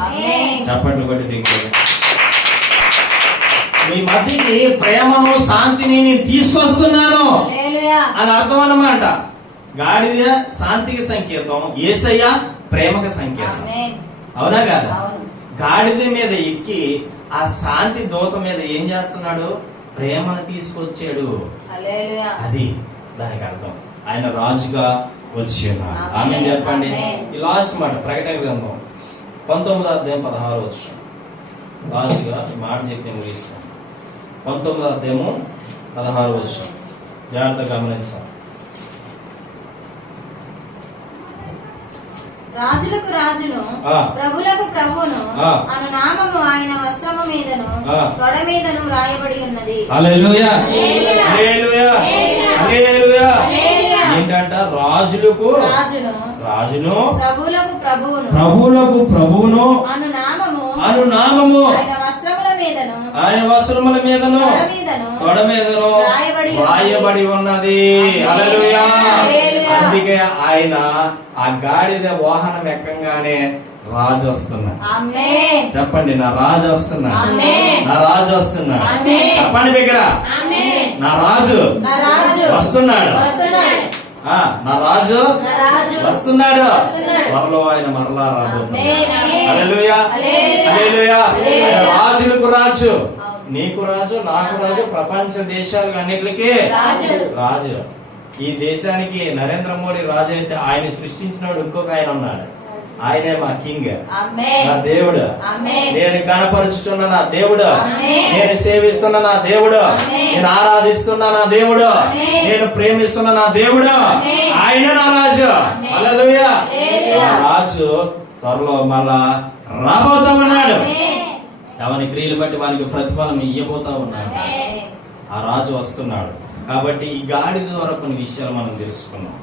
చెప్పండి ఒకటి దగ్గర, మీ మధ్యకి ప్రేమను శాంతిని నేను తీసుకొస్తున్నాను అని అర్థం అన్నమాట. గాడిద శాంతికి సంకేతం, యేసయ్య ప్రేమకు సంకేతం. అవునా కాదా? గాడిద మీద ఎక్కి ఆ శాంతి దూత మీద ఏం చేస్తున్నాడు? ప్రేమను తీసుకొచ్చాడు. అది దానికి అర్థం. ఆయన రాజుగా వచ్చి ఉన్నాడు. ఆమె చెప్పండి. ఈ లాస్ట్ మాట ప్రకటన గ్రంథం 19వ అధ్యాయం 16వ వచనం. లాస్ట్ గా ఈ మాట చెప్పి ముగిస్తాం. 19వ అధ్యాయము 16వ వచనం జాగ్రత్తగా గమనించాలి. రాజులకు రాజును ప్రభులకు ప్రభువును అను నామము ఆయన వస్త్రము మీదను తొడ మీదను రాయబడి ఉన్నది. హల్లెలూయా, హల్లెలూయా, హల్లెలూయా. ఏంటంట? రాజులకు రాజును ప్రభులకు ప్రభువును అను నామము ఆయన వస్త్రముల మీదను తొడ మీదను రాయబడి ఉన్నది. హల్లెలూయా. అందుకే ఆయన ఆ గాడిద వాహనం ఎక్కంగానే రాజు వస్తున్నాడు. చెప్పండి, నా రాజు వస్తున్నాడు, నా రాజు వస్తున్నాడు. చెప్పండి దగ్గర, నా రాజు వస్తున్నాడు, నా రాజు వస్తున్నాడు. త్వరలో ఆయన మరలా రాబోతున్నాడు. హల్లెలూయా, హల్లెలూయా. రాజులకు రాజు, నీకు రాజు, నాకు రాజు, ప్రపంచ దేశాలకు అన్నిటికీ రాజు. ఈ దేశానికి నరేంద్ర మోడీ రాజు అయితే ఆయన సృష్టించినవాడు ఇంకొక ఆయన ఉన్నాడు. ఆయనే మా కింగ్, నా దేవుడు. నేను కనపరుచుతున్న నా దేవుడు, నేను సేవిస్తున్న నా దేవుడు, నేను ఆరాధిస్తున్న నా దేవుడు, నేను ప్రేమిస్తున్న నా దేవుడు, ఆయన నా రాజు. హల్లెలూయా. రాజు త్వరలో మళ్ళా రాబోతా ఉన్నాడు. అవని క్రియలు బట్టి వారికి ప్రతిఫలం ఇయ్యబోతా ఉన్నాడు. ఆ రాజు వస్తున్నాడు. కాబట్టి ఈ గాడిద ద్వారా కొన్ని విషయాలు మనం తెలుసుకున్నాం.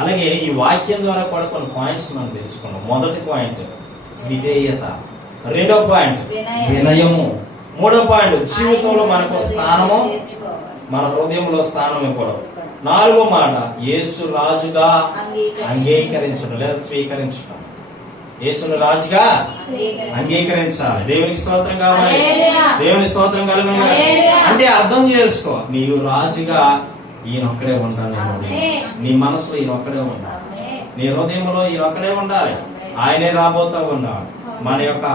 అలాగే ఈ వాక్యం ద్వారా కూడా కొన్ని పాయింట్స్ మనం తెలుసుకున్నాం. మొదటి పాయింట్ విధేయత, రెండో పాయింట్ వినయము, మూడో పాయింట్ జీవితంలో మనకు స్థానము, మన హృదయంలో స్థానం ఇవ్వడం, నాలుగో మాట యేసు రాజుగా అంగీకరించడం లేదా స్వీకరించడం. యేసును రాజుగా అంగీకరించాలి. దేవునికి స్తోత్రం కావాలి, దేవుని స్తోత్రం కలుగును. అంటే అర్థం చేసుకో, నీవు రాజుగా ఈయనొక్కడే ఉండాలి. నీ మనసులో ఈయనొక్కడే ఉండాలి, నీ హృదయంలో ఈయనొక్కడే ఉండాలి. ఆయనే రాబోతా ఉన్నాడు. మన యొక్క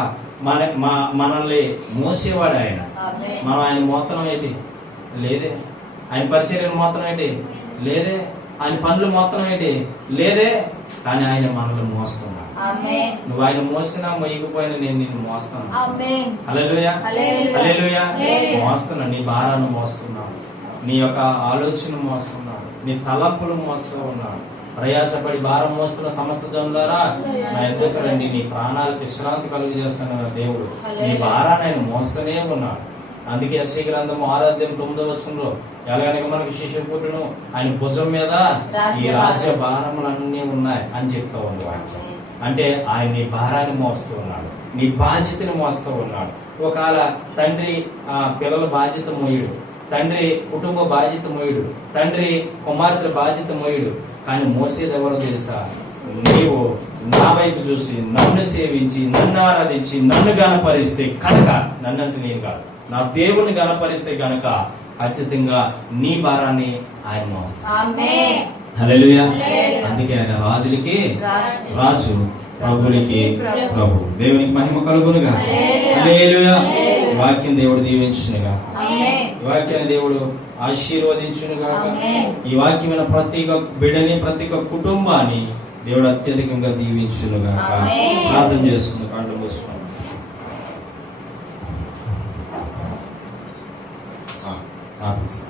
మనల్ని మోసేవాడు ఆయన. మనం ఆయన మోత్రం ఏంటి లేదే, ఆయన పరిచర్యలు మోత్రం ఏంటి లేదే, ఆయన పనులు మోత్రం ఏంటి లేదే, కానీ ఆయన మనల్ని మోస్తున్నాడు. నువ్వు ఆయన మోసినా మొయ్యకపోయినా నేను నిన్ను మోస్తాను. హల్లెలూయా, హల్లెలూయా. మోస్తున్నా, నీ భారాన్ని మోస్తున్నాడు, నీ యొక్క ఆలోచన మోస్తున్నాడు, నీ తలంపులు మోస్తూ ఉన్నాడు. ప్రయాసపడి భారం మోస్తున్న సమస్త జనులారా నా ఎద్దుకు రండి, నీ ప్రాణాలకు విశ్రాంతి కలుగు చేస్తున్న దేవుడు నీ భారాన్ని ఆయన మోస్తూనే ఉన్నాడు. అందుకే యెషయా గ్రంథం 6:9 వచనంలో ఎలాగనక మనకు శిశుపుత్రును ఆయన భుజం మీద ఈ రాజ్య భారములన్నీ ఉన్నాయి అని చెప్తా ఉంది వాక్యం. అంటే ఆయన నీ భారాన్ని మోస్తూ ఉన్నాడు, నీ బాధ్యతను మోస్తూ ఉన్నాడు. ఒకవేళ తండ్రి పిల్లల బాధ్యత మోయుడు, తండ్రి కుటుంబ బాధ్యత మోయుడు, తండ్రి కుమార్తె బాధ్యత మోయుడు, కానీ మోసేది ఎవరో తెలుసా? నీవు నా వైపు చూసి నన్ను సేవించి నన్ను ఆరాధించి నన్ను గణపరిస్తే కనుక, నన్నంటే నేను కాదు, నా దేవుని గణపరిస్తే కనుక ఖచ్చితంగా నీ భారాన్ని ఆయన మోస్తాడు. హల్లెలూయా. అందుకే ఆయన రాజులకి రాజు, ప్రభులకి ప్రభు. దేవునికి మహిమ కలుగునుగా. హల్లెలూయా. వాక్యం దేవుడు దీవించునుగా, ఈ వాక్యాన్ని దేవుడు ఆశీర్వదించునుగా. ఈ వాక్యమైన ప్రతి ఒక్క బిడ్డని, ప్రతి ఒక్క కుటుంబాన్ని దేవుడు అత్యధికంగా దీవించునుగా. ఆమేన్. ప్రార్థన చేసుకుంది కళ్ళు మూసుకోండి. ఆఫీస్